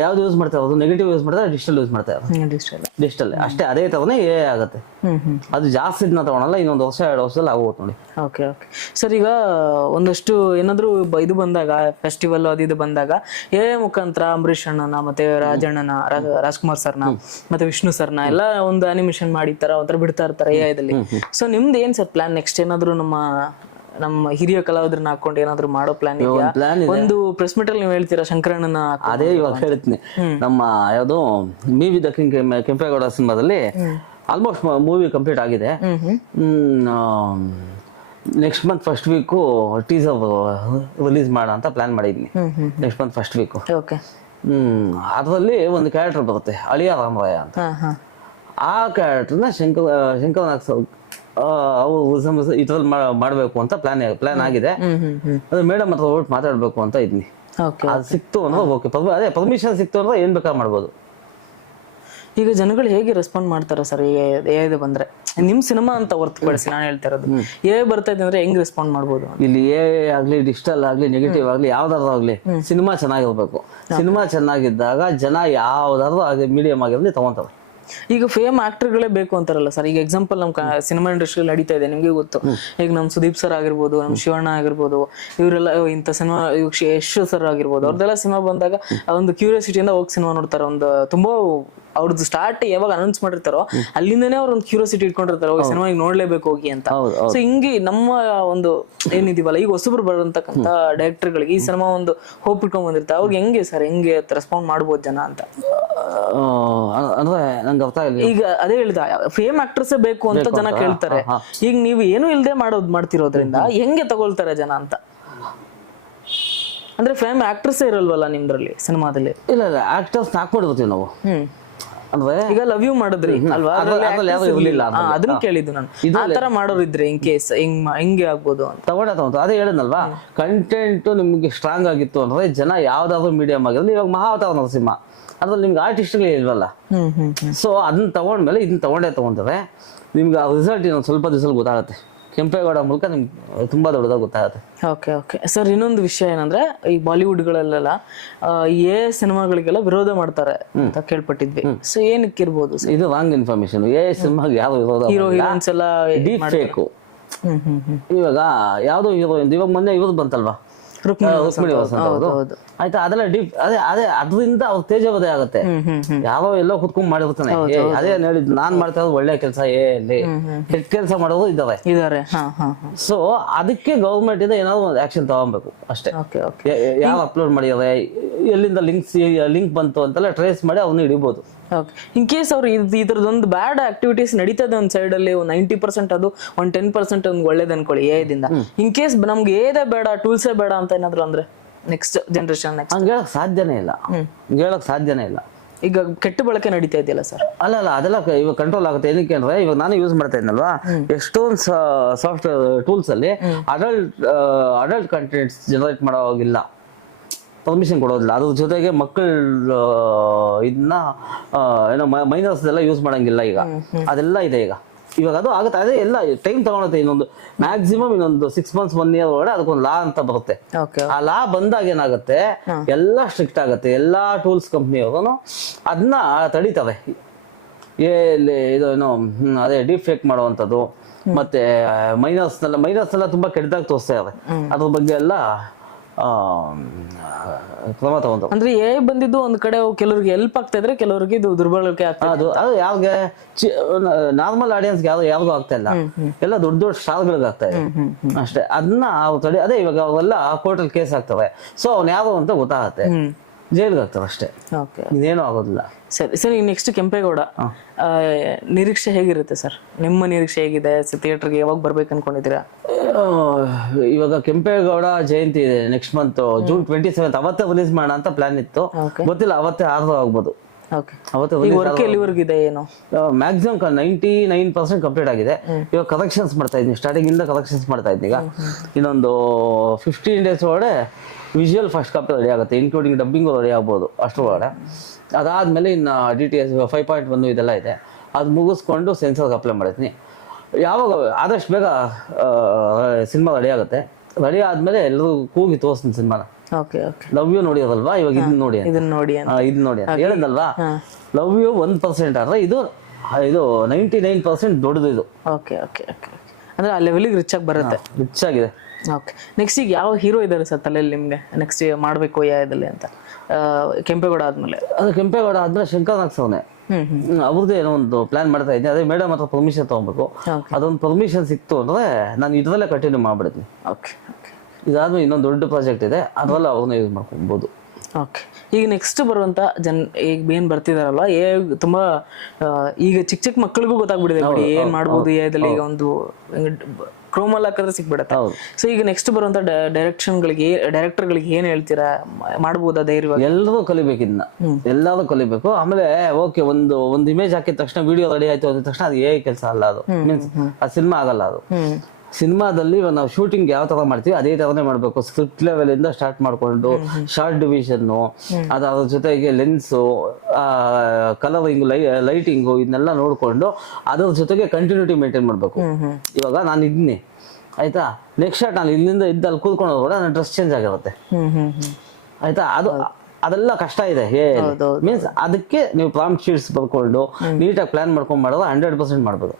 ಯಾವ್ದು ಯೂಸ್ ಮಾಡ್ತಾ ಇರೋದು? ನೆಗೆಟಿವ್ ಯೂಸ್ ಮಾಡ್ತಾರೆ, ಡಿಜಿಟಲ್ ಯೂಸ್ ಮಾಡ್ತಾ ಇರೋದು. ಡಿಜಿಟಲ್ ಅಷ್ಟೇ, ಅದೇ ತರನೇ ಆಗುತ್ತೆ. ಅದು ಜಾಸ್ತಿ ದಿನ ತಗೊಳಲ್ಲ, ಇನ್ನೊಂದು 1-2 ವರ್ಷದಲ್ಲಿ ಆಗೋಗುತ್ತೆ ನೋಡಿ. ಓಕೆ ಸರ್, ಈಗ ಒಂದಷ್ಟು ಏನಾದ್ರು ಇದು ಬಂದಾಗ, ಫೆಸ್ಟಿವಲ್ ಅದು ಬಂದಾಗ ಮುಖಾಂತರ ಅಂಬರೀಷ್ ಅಣ್ಣನ ಮತ್ತೆ ರಾಜಣ್ಣನ, ರಾಜ್ಕುಮಾರ್ ಸರ್ನ ಮತ್ತೆ ವಿಷ್ಣು ಸರ್ನ ಎಲ್ಲ ಒಂದು ಅನಿಮೇಷನ್ ಮಾಡಿ ಒಂಥರ ಬಿಡ್ತಾ ಇರ್ತಾರೆ AI-ದಲ್ಲಿ. ಸೊ ನಿಮ್ದು ಏನ್ ಸರ್ ಪ್ಲಾನ್ ನೆಕ್ಸ್ಟ್? ಏನಾದ್ರು ನಮ್ಮ ಹಿರಿಯ ಕಲಾವಿದ್ರನ್ನ ಹಾಕೊಂಡು ಏನಾದ್ರು ಮಾಡೋ ಪ್ಲಾನ್ ಇದೆಯಾ? ಒಂದು ಪ್ರೆಸ್ ಮೀಟ್ ಅಲ್ಲಿ ನೀವು ಹೇಳ್ತೀರಾ ಶಂಕರಣ್ಣನ? ಅದೇ ಇವಾಗ ಹೇಳ್ತೀನಿ, ನಮ್ಮ ಯಾವ್ದು me with the king Kempegowda ಸಿನಿಮಾದಲ್ಲಿ ಆಲ್ಮೋಸ್ಟ್ ಮೂವಿ ಕಂಪ್ಲೀಟ್ ಆಗಿದೆ. Next month first week teaser release ಮಾಡೋ ಅಂತ ಪ್ಲಾನ್ ಮಾಡಿದೀನಿ. ನೆಕ್ಸ್ಟ್ ಮಂತ್ ಫಸ್ಟ್ ವೀಕು ಅದರಲ್ಲಿ ಒಂದು ಕ್ಯಾರೆಕ್ಟರ್ ಬರುತ್ತೆ ಅಳಿಯ ರಾಮರಾಯ ಅಂತ. ಆ ಕ್ಯಾರೆಕ್ಟರ್ನ ಶಂಕರನಾಗ್ ಸರ್ ಅವರು ಇದ್ರಲ್ಲಿ ಮಾಡಬೇಕು ಅಂತ ಪ್ಲಾನ್ ಆಗಿದೆ. ಅದು ಮೇಡಮ್ ಹತ್ರ ಹೋಗ್ಬಿಟ್ಟು ಮಾತಾಡ್ಬೇಕು ಅಂತ ಇದ್ನಿ. ಅದು ಸಿಕ್ತು ಅಂದ್ರೆ ಓಕೆ, ಅದೇ ಪರ್ಮಿಷನ್ ಸಿಕ್ತು ಅಂದ್ರೆ ಏನ್ ಬೇಕಾದ್ರೆ ಮಾಡ್ಬೋದು. ಈಗ ಜನಗಳು ಹೇಗೆ ರೆಸ್ಪಾಂಡ್ ಮಾಡ್ತಾರೆ ಸರ್ ಇದು ಬಂದ್ರೆ? ನಿಮ್ ಸಿನಿಮಾ ಅಂತ ಹೊರತುಪಡಿಸಿ ನಾನು ಹೇಳ್ತಾ ಇರೋದು ಬರ್ತಾ ಇದೆ ಅಂದ್ರೆ ಹೆಂಗ್ ರೆಸ್ಪಾಂಡ್ ಮಾಡ್ಬೋದು? ಇಲ್ಲಿ ಆಗ್ಲಿ ಡಿಜಿಟಲ್ ಆಗ್ಲಿ ನೆಗೆಟಿವ್ ಆಗ್ಲಿ ಯಾವ್ದಾದ್ರು ಆಗ್ಲಿ ಸಿನಿಮಾ ಚೆನ್ನಾಗಿರ್ಬೇಕು. ಸಿನಿಮಾ ಚೆನ್ನಾಗಿದ್ದಾಗ ಜನ ಯಾವ್ದಾದ್ರು ಆಗ್ಲಿ ಮೀಡಿಯಂ ಆಗಿರ್ಲಿ ತಗೊಂತಾರೆ. ಈಗ ಫೇಮ್ ಆಕ್ಟರ್ಗಳೇ ಬೇಕು ಅಂತಾರಲ್ಲ ಸರ್. ಈಗ ಎಕ್ಸಾಂಪಲ್ ನಮ್ ಸಿನಿಮಾ ಇಂಡಸ್ಟ್ರಿ ನಡೀತಾ ಇದೆ, ನಿಮ್ಗೆ ಗೊತ್ತು. ಈಗ ನಮ್ ಸುದೀಪ್ ಸರ್ ಆಗಿರ್ಬೋದು, ನಮ್ ಶಿವಣ್ಣ ಆಗಿರ್ಬೋದು, ಇವರೆಲ್ಲ ಇಂಥ ಸಿನಿಮಾ, ಯಶ್ ಸರ್ ಆಗಿರ್ಬೋದು, ಅವ್ರದ್ದೆಲ್ಲ ಸಿನಿಮಾ ಬಂದಾಗ ಒಂದು ಕ್ಯೂರಿಯಾಸಿಟಿಯಿಂದ ಹೋಗಿ ಸಿನಿಮಾ ನೋಡ್ತಾರೆ. ಒಂದು ತುಂಬಾ ಅವ್ರದ್ದು ಸ್ಟಾರ್ಟ್ ಯಾವಾಗ ಅನೌನ್ಸ್ ಮಾಡಿರ್ತಾರೋ ಅಲ್ಲಿಂದನೇ ಅವ್ರ ಒಂದು ಕ್ಯೂರಿಯಾಸಿಟಿ ಇಟ್ಕೊಂಡಿರ್ತಾರೆ, ಹೋಗಿ ಸಿನಿಮಾ ನೋಡ್ಲೇಬೇಕು ಹೋಗಿ ಅಂತ. ಸೊ ಹಿಂಗೆ ನಮ್ಮ ಒಂದು ಏನಿದೀವಲ್ಲ, ಈಗ ಹೊಸಬ್ರು ಬರೋಂತಕ್ಕಂತ ಡೈರೆಕ್ಟರ್ಗಳಿಗೆ ಈ ಸಿನಿಮಾ ಒಂದು ಹೋಪ್ ಇಟ್ಕೊಂಡ್ ಬಂದಿರ್ತಾರೆ. ಅವ್ರಿಗೆ ಹೆಂಗೆ ರೆಸ್ಪಾಂಡ್ ಮಾಡ್ಬೋದು ಜನ ಅಂತ? ಅಂದ್ರೆ ನಂಗೆ ಅರ್ಥ ಇಲ್ಲ. ಈಗ ಅದೇ ಹೇಳಿದ ಫೇಮ್ ಆಕ್ಟರ್ಸ್ ಬೇಕು ಅಂತ ಜನ ಕೇಳ್ತಾರೆ. ಈಗ ನೀವು ಏನು ಇಲ್ದೆ ಮಾಡ್ತಿರೋದ್ರಿಂದ ಹೆಂಗೆ ತಗೊಳ್ತಾರೆ ಜನ ಅಂತ? ಅಂದ್ರೆ ಫೇಮ್ ಆಕ್ಟರ್ಸ್ ಇರಲ್ವಲ್ಲ ನಿಮ್ದ್ರಲ್ಲಿ ಸಿನಿಮಾದಲ್ಲಿ? ಇಲ್ಲ ಆಕ್ಟರ್ಸ್ ಹಾಕ್ಬಿಡ್ತೀವಿ ನಾವು. ಅಂದ್ರೆ ಈಗ ಲವ್ ಯು ಮಾಡಿದ್ರಿ ಅಲ್ವಾ, ಅದನ್ನ ಕೇಳಿದ್ದು ನಾನು. ಆ ತರ ಮಾಡೋರಿದ್ರೆ ಇನ್ ಕೇಸ್ ಹೆಂಗೆ ಆಗ್ಬೋದು ಅಂತ ತಗೊಂಡ. ಅದೇ ಹೇಳಿದ್ನಲ್ವಾ, ಕಂಟೆಂಟ್ ನಿಮ್ಗೆ ಸ್ಟ್ರಾಂಗ್ ಆಗಿತ್ತು ಅಂದ್ರೆ ಜನ ಯಾವ್ದಾದ್ರು ಮೀಡಿಯಂ ಆಗಿರಲಿ. ಇವಾಗ ಮಹಾವತಾರ ನರಸಿಂಹ ಅದ್ರಲ್ಲಿ ನಿಮ್ಗೆ ಆರ್ಟಿಸ್ಟ್ಗಳೇ ಇಲ್ವಲ್ಲ, ಸೊ ಅದನ್ನ ತಗೊಂಡ್ಮೇಲೆ ಇದನ್ನ ತಗೊಂತಾರೆ. ನಿಮ್ಗೆ ಆ ರಿಸಲ್ಟ್ ಇನ್ನೊಂದು ಸ್ವಲ್ಪ ದಿವಸ ಗೊತ್ತಾಗುತ್ತೆ. ಕೆಂಪೇಗೌಡ ಮೂಲಕ ನಿಮ್ಗೆ ತುಂಬಾ ದೊಡ್ಡದಾಗಿ ಗೊತ್ತಾಗುತ್ತೆ. ಓಕೆ ಸರ್, ಇನ್ನೊಂದು ವಿಷಯ ಏನಂದ್ರೆ ಈ ಬಾಲಿವುಡ್ಗಳಲ್ಲೆಲ್ಲ ಸಿನಿಮಾಗಳಿಗೆಲ್ಲ ವಿರೋಧ ಮಾಡ್ತಾರೆ ಅಂತ ಕೇಳ್ಪಟ್ಟಿದ್ವಿ. ಸೊ ಏನಕ್ಕೆ ಇರ್ಬೋದು? ಇದು ರಾಂಗ್ ಇನ್ಫಾರ್ಮೇಶನ್. ಸಿನಿಮಾಗೆ ಯಾವ ವಿರೋಧ, ಹೀರೋ ಹೀರೋಯಿನ್ಸ್ ಎಲ್ಲ ಡೀಪ್ ಫೇಕ್. ಇವಾಗ ಯಾವ್ದೋ ಹೀರೋಯಿನ್, ಇವಾಗ ಮೊನ್ನೆ ಇವ್ರದ್ದು ಬಂತಲ್ವಾ, ರುಕ್ಮಿಣಿ ವಸಂತ ಅವ್ರದ್ದು, ಆಯ್ತಾ? ಅದೆಲ್ಲ ಡೀಪ್, ಅದೇ ಅದರಿಂದ ಅವ್ರ ತೇಜವಧೆ ಆಗುತ್ತೆ. ಯಾವ ಎಲ್ಲೋ ಕುತ್ಕೊಂಡ್ ಮಾಡಿರ್ತಾನೆ. ಅದೇ ಹೇಳಿದ್ ನಾನ್ ಮಾಡ್ತಾ ಇರೋದು ಒಳ್ಳೆ ಕೆಲಸ, ಕೆಟ್ಟ ಕೆಲಸ ಮಾಡೋದು ಇದಾರೆ. ಸೊ ಅದಕ್ಕೆ ಗವರ್ಮೆಂಟ್ ಇಂದ ಏನಾದ್ರು ಒಂದು ಆಕ್ಷನ್ ತಗೊಬೇಕು ಅಷ್ಟೇ. ಯಾವ ಅಪ್ಲೋಡ್ ಮಾಡಿದಾರೆ, ಎಲ್ಲಿಂದ ಲಿಂಕ್ ಬಂತು ಅಂತೆಲ್ಲ ಟ್ರೇಸ್ ಮಾಡಿ ಅವ್ನ ಹಿಡಿಬಹುದು. ಇನ್ ಕೇಸ್ ಅವ್ರು ಇದ್ರದೊಂದು ಬ್ಯಾಡ್ ಆಕ್ಟಿವಿಟೀಸ್ ನಡೀತದೆ ಒಂದ್ ಸೈಡ್ ಅಲ್ಲಿ, ಒಂದು 90% ಅದು, ಒಂದು 10% ಒಂದು ಒಳ್ಳೇದ್ ಅನ್ಕೊಳ್ಳಿ ಏದಿಂದ. ಇನ್ ಕೇಸ್ ನಮ್ಗೆ ಏದೇ ಬೇಡ, ಟೂಲ್ಸೇ ಬೇಡ ಅಂತ ಏನಾದ್ರು ಅಂದ್ರೆ ನೆಕ್ಸ್ಟ್ ಜನರೇಷನ್ ಹಂಗೆ ಹೇಳಕ್ ಸಾಧ್ಯನೇ ಇಲ್ಲ. ಈಗ ಕೆಟ್ಟ ಬಳಕೆ ನಡೀತಾ ಇದೆಯಲ್ಲ ಸರ್? ಅಲ್ಲ ಅದೆಲ್ಲ ಇವಾಗ ಕಂಟ್ರೋಲ್ ಆಗುತ್ತೆ. ಏನಕ್ಕೆ ಅಂದ್ರೆ ಇವಾಗ ನಾನು ಯೂಸ್ ಮಾಡ್ತಾ ಇದ್ನಲ್ವಾ, ಎಷ್ಟೊಂದು ಸಾಫ್ಟ್ವೇರ್ ಟೂಲ್ಸ್ ಅಲ್ಲಿ ಅಡಲ್ಟ್ ಕಂಟೆಂಟ್ಸ್ ಜನರೇಟ್ ಮಾಡೋವಾಗಿಲ್ಲ, ಪರ್ಮಿಷನ್ ಕೊಡೋದಿಲ್ಲ. ಅದ್ರ ಜೊತೆಗೆ ಮಕ್ಕಳು ಇದನ್ನ ಏನೋ ಮೈನರ್ಸ್ ಎಲ್ಲ ಯೂಸ್ ಮಾಡಂಗಿಲ್ಲ ಈಗ, ಅದೆಲ್ಲ ಇದೆ ಇವಾಗ ಅದು ಆಗುತ್ತೆ. ಅದೇ ಎಲ್ಲ ಟೈಮ್ ತಗೊಳುತ್ತೆ. ಇನ್ನೊಂದು ಮ್ಯಾಕ್ಸಿಮಮ್ ಇನ್ನೊಂದು 6 months 1 year ಒಳಗಡೆ ಅದಕ್ಕೊಂದು ಲಾ ಅಂತ ಬರುತ್ತೆ. ಆ ಲಾ ಬಂದಾಗ ಏನಾಗುತ್ತೆ, ಎಲ್ಲ ಸ್ಟ್ರಿಕ್ಟ್ ಆಗುತ್ತೆ. ಎಲ್ಲಾ ಟೂಲ್ಸ್ ಕಂಪ್ನಿಯವರು ಅದನ್ನ ತಡೀತವೆ. ಇದು ಏನೋ ಅದೇ ಡೀಪ್ ಫೇಕ್ ಮಾಡುವಂಥದ್ದು, ಮತ್ತೆ ಮೈನರ್ಸ್ನೆಲ್ಲ ತುಂಬಾ ಕೆಟ್ಟದಾಗ ತೋರಿಸ್ತಾ ಇದೆ. ಅದ್ರ ಬಗ್ಗೆ ಎಲ್ಲ ಕ್ರಮ ತಗೊಂಡು. ಅಂದ್ರೆ ಬಂದಿದ್ದು ಒಂದ್ ಕಡೆ ಕೆಲವ್ರಿಗೆ ಹೆಲ್ಪ್ ಆಗ್ತಾ ಇದ್ರೆ ಕೆಲವ್ರಿಗೆ ಇದು ದುರ್ಬಳಕೆ ಆಗ್ತಾ ಅದು ಯಾವ್ಗೆ ನಾರ್ಮಲ್ ಆಡಿಯನ್ಸ್ ಯಾವ್ದು ಆಗ್ತಾ ಇಲ್ಲ, ಎಲ್ಲ ದೊಡ್ಡ ಸ್ಟಾರ್ಗಳಿಗೆ ಆಗ್ತಾ ಇದೆ ಅಷ್ಟೇ. ಅದನ್ನ ತಡೆ. ಅದೇ ಇವಾಗ ಅವೆಲ್ಲ ಕೋರ್ಟಲ್ ಕೇಸ್ ಆಗ್ತವೆ. ಸೊ ಅವ್ನು ಯಾವ್ದು ಅಂತ ಗೊತ್ತಾಗತ್ತೆ, ಜೈಲ್ಗೆ ಆಗ್ತವೆ ಅಷ್ಟೇ, ಇದೇನು ಆಗೋದಿಲ್ಲ. ಸರಿ ನೆಕ್ಸ್ಟ್ ಕೆಂಪೇಗೌಡ ನಿರೀಕ್ಷೆ ಹೇಗಿರುತ್ತೆ ಸರ್? ನಿಮ್ಮ ನಿರೀಕ್ಷೆ ಹೇಗಿದೆ? ಥಿಯೇಟರ್ಗೆ ಯಾವಾಗ ಬರ್ಬೇಕು ಅನ್ಕೊಂಡಿದ್ದೀರಾ? ಇವಾಗ ಕೆಂಪೇಗೌಡ ಜಯಂತಿ ಇದೆ ನೆಕ್ಸ್ಟ್ ಮಂತ್ June 27th. ಅವತ್ತೇ ರಿಲೀಸ್ ಮಾಡೋಣ ಅಂತ ಪ್ಲಾನ್ ಇತ್ತು, ಗೊತ್ತಿಲ್ಲ, ಅವತ್ತೇ ಆದ್ರೂ ಆಗ್ಬೋದು. ಮ್ಯಾಕ್ಸಿಮಮ್ 99% ಕಂಪ್ಲೀಟ್ ಆಗಿದೆ. ಇವಾಗ ಕಲೆಕ್ಷನ್ಸ್ ಮಾಡ್ತಾ ಇದ್ದೀನಿ, ಸ್ಟಾರ್ಟಿಂಗ್ ಇಂದ ಕಲೆಕ್ಷನ್ಸ್ ಮಾಡ್ತಾ ಇದ್ದೀನಿ. ಈಗ ಇನ್ನೊಂದು 15 days ಒಳಗಡೆ ವಿಜುವಲ್ ಫಸ್ಟ್ ಕಾಪಿ ರೆಡಿ ಆಗುತ್ತೆ, ಇನ್ಕ್ಲೂಡಿಂಗ್ ಡಬ್ಬಿಂಗ್ ರೆಡಿ ಆಗ್ಬೋದು ಅಷ್ಟರೊಳಗಡೆ. ಅದಾದ್ಮೇಲೆ ಇನ್ನು DTS 5.1 ಇದೆಲ್ಲ ಇದೆ, ಅದು ಮುಗಿಸ್ಕೊಂಡು ಸೆನ್ಸರ್ಗೆ ಅಪ್ಲೈ ಮಾಡಿದ್ದೀನಿ. ಯಾವಾಗ ಆದಷ್ಟು ಬೇಗ ಸಿನಿಮಾ ರೆಡಿ ಆಗುತ್ತೆ. ರೆಡಿ ಆದ್ಮೇಲೆ ಎಲ್ಲರೂ ಕೂಗಿ ತೋರಿಸ್ತೀನಿ ಸಿನಿಮಾನ. ಲವ್ ಯು ನೋಡಿರೋದಲ್ವಾ, ಇವಾಗ ಇದನ್ನ ನೋಡಿ ಹೇಳಿದ್ನಲ್ವಾ, ಲವ್ ಯು 1% ಆದ್ರೆ ಇದು 99% ದೊಡ್ಡದು. ಇದು ಅಂದ್ರೆ ಆ ಲೆವೆಲ್ಗೆ ರಿಚ್ ಆಗಿ ಬರುತ್ತೆ, ರಿಚ್ ಆಗಿದೆ. ನೆಕ್ಸ್ಟ್ ಈಗ ಯಾವ ಹೀರೋ ಇದಾರೆ ಸರ್ ತಲೆಯಲ್ಲಿ ನಿಮ್ಗೆ ನೆಕ್ಸ್ಟ್ ಮಾಡ್ಬೇಕು ಯಾವ್ದಲ್ಲಿ ಅಂತ? ಕೆಂಪೇಗೌಡ ಆದ್ಮೇಲೆ? ಅದು ಕೆಂಪೇಗೌಡ ಆದ್ಮೇಲೆ ಶಂಕರನಾಗ್ ಸವನೆ ಅವ್ರದ್ದು ಏನೋ ಒಂದು ಪ್ಲಾನ್ ಮಾಡ್ತಾ ಇದ್ದೀನಿ. ಅದೇ ಮೇಡಮ್ ಹತ್ರ ಪರ್ಮಿಷನ್ ತಗೊಬೇಕು. ಅದೊಂದು ಪರ್ಮಿಷನ್ ಸಿಕ್ತು ಅಂದ್ರೆ ನಾನು ಇದ್ರಲ್ಲೇ ಕಂಟಿನ್ಯೂ ಮಾಡ್ಬಿಡ್ತೀನಿ. ಇದಾದ್ಮೇಲೆ ಇನ್ನೊಂದು ದೊಡ್ಡ ಪ್ರಾಜೆಕ್ಟ್ ಇದೆ, ಅದ್ರಲ್ಲ ಅವ್ರನ್ನ ಯೂಸ್ ಮಾಡ್ಕೊಬಹುದು. ಓಕೆ. ಈಗ ನೆಕ್ಸ್ಟ್ ಬರುವಂತ ಈಗ ಏನ್ ಬರ್ತಿದಾರಲ್ಲ ತುಂಬಾ ಈಗ ಚಿಕ್ಕ ಚಿಕ್ಕ ಮಕ್ಕಳಿಗೂ ಗೊತ್ತಾಗ್ಬಿಟ್ಟಿದೆ ಬಿಡಿ ಏನ್ ಮಾಡ್ಬೋದು ಏದಲ್ಲಿ. ಈಗ ಒಂದು ಕ್ರೋಮಲ್ ಹಾಕಿದ್ರೆ ಸಿಕ್ಬಿಡತ್ತೆ. ಸೊ ಈಗ ನೆಕ್ಸ್ಟ್ ಬರುವಂತ ಡೈರೆಕ್ಟರ್ಗಳಿಗೆ ಏನ್ ಹೇಳ್ತೀರಾ, ಮಾಡ್ಬೋದಾ ಧೈರ್ಯವಾಗಿ? ಎಲ್ಲರೂ ಕಲಿಬೇಕು ಇದನ್ನ, ಎಲ್ಲರೂ ಕಲಿಬೇಕು. ಆಮೇಲೆ ಓಕೆ, ಒಂದು ಇಮೇಜ್ ಹಾಕಿದ ತಕ್ಷಣ ವಿಡಿಯೋ ರೆಡಿ ಆಯ್ತು ಅಂದ ತಕ್ಷಣ ಅದು ಕೆಲಸ ಅಲ್ಲ, ಅದು ಮೀನ್ಸ್ ಅದು ಸಿನಿಮಾ ಆಗಲ್ಲ. ಅದು ಸಿನಿಮಾದಲ್ಲಿ ನಾವು ಶೂಟಿಂಗ್ ಯಾವ ತರ ಮಾಡ್ತೀವಿ ಅದೇ ತರನೇ ಮಾಡ್ಬೇಕು. ಸ್ಕ್ರಿಪ್ಟ್ ಲೆವೆಲ್ ಇಂದ ಸ್ಟಾರ್ಟ್ ಮಾಡ್ಕೊಂಡು ಶಾರ್ಟ್ ಡಿವಿಷನ್, ಅದ್ರ ಜೊತೆಗೆ ಲೆನ್ಸು, ಕಲರಿಂಗ್, ಲೈಟಿಂಗು ಇದನ್ನೆಲ್ಲ ನೋಡ್ಕೊಂಡು ಅದ್ರ ಜೊತೆಗೆ ಕಂಟಿನ್ಯೂಟಿ ಮೇಂಟೈನ್ ಮಾಡ್ಬೇಕು. ಇವಾಗ ನಾನು ಇದ್ದೀನಿ ಆಯ್ತಾ, ನೆಕ್ಸ್ಟ್ ಶಾಟ್ ನಾನು ಇಲ್ಲಿಂದ ಅಲ್ಲಿ ಕೂತ್ಕೊಂಡು ಕೂಡ ನನ್ನ ಡ್ರೆಸ್ ಚೇಂಜ್ ಆಗಿರುತ್ತೆ ಆಯ್ತಾ. ಅದೆಲ್ಲ ಕಷ್ಟ ಇದೆ. ಮೀನ್ಸ್ ಅದಕ್ಕೆ ನೀವು ಪ್ರಾಂಪ್ಟ್ ಶೀಟ್ಸ್ ಬರ್ಕೊಂಡು ನೀಟಾಗಿ ಪ್ಲಾನ್ ಮಾಡ್ಕೊಂಡು ಮಾಡೋದು 100% ಮಾಡ್ಬೋದು.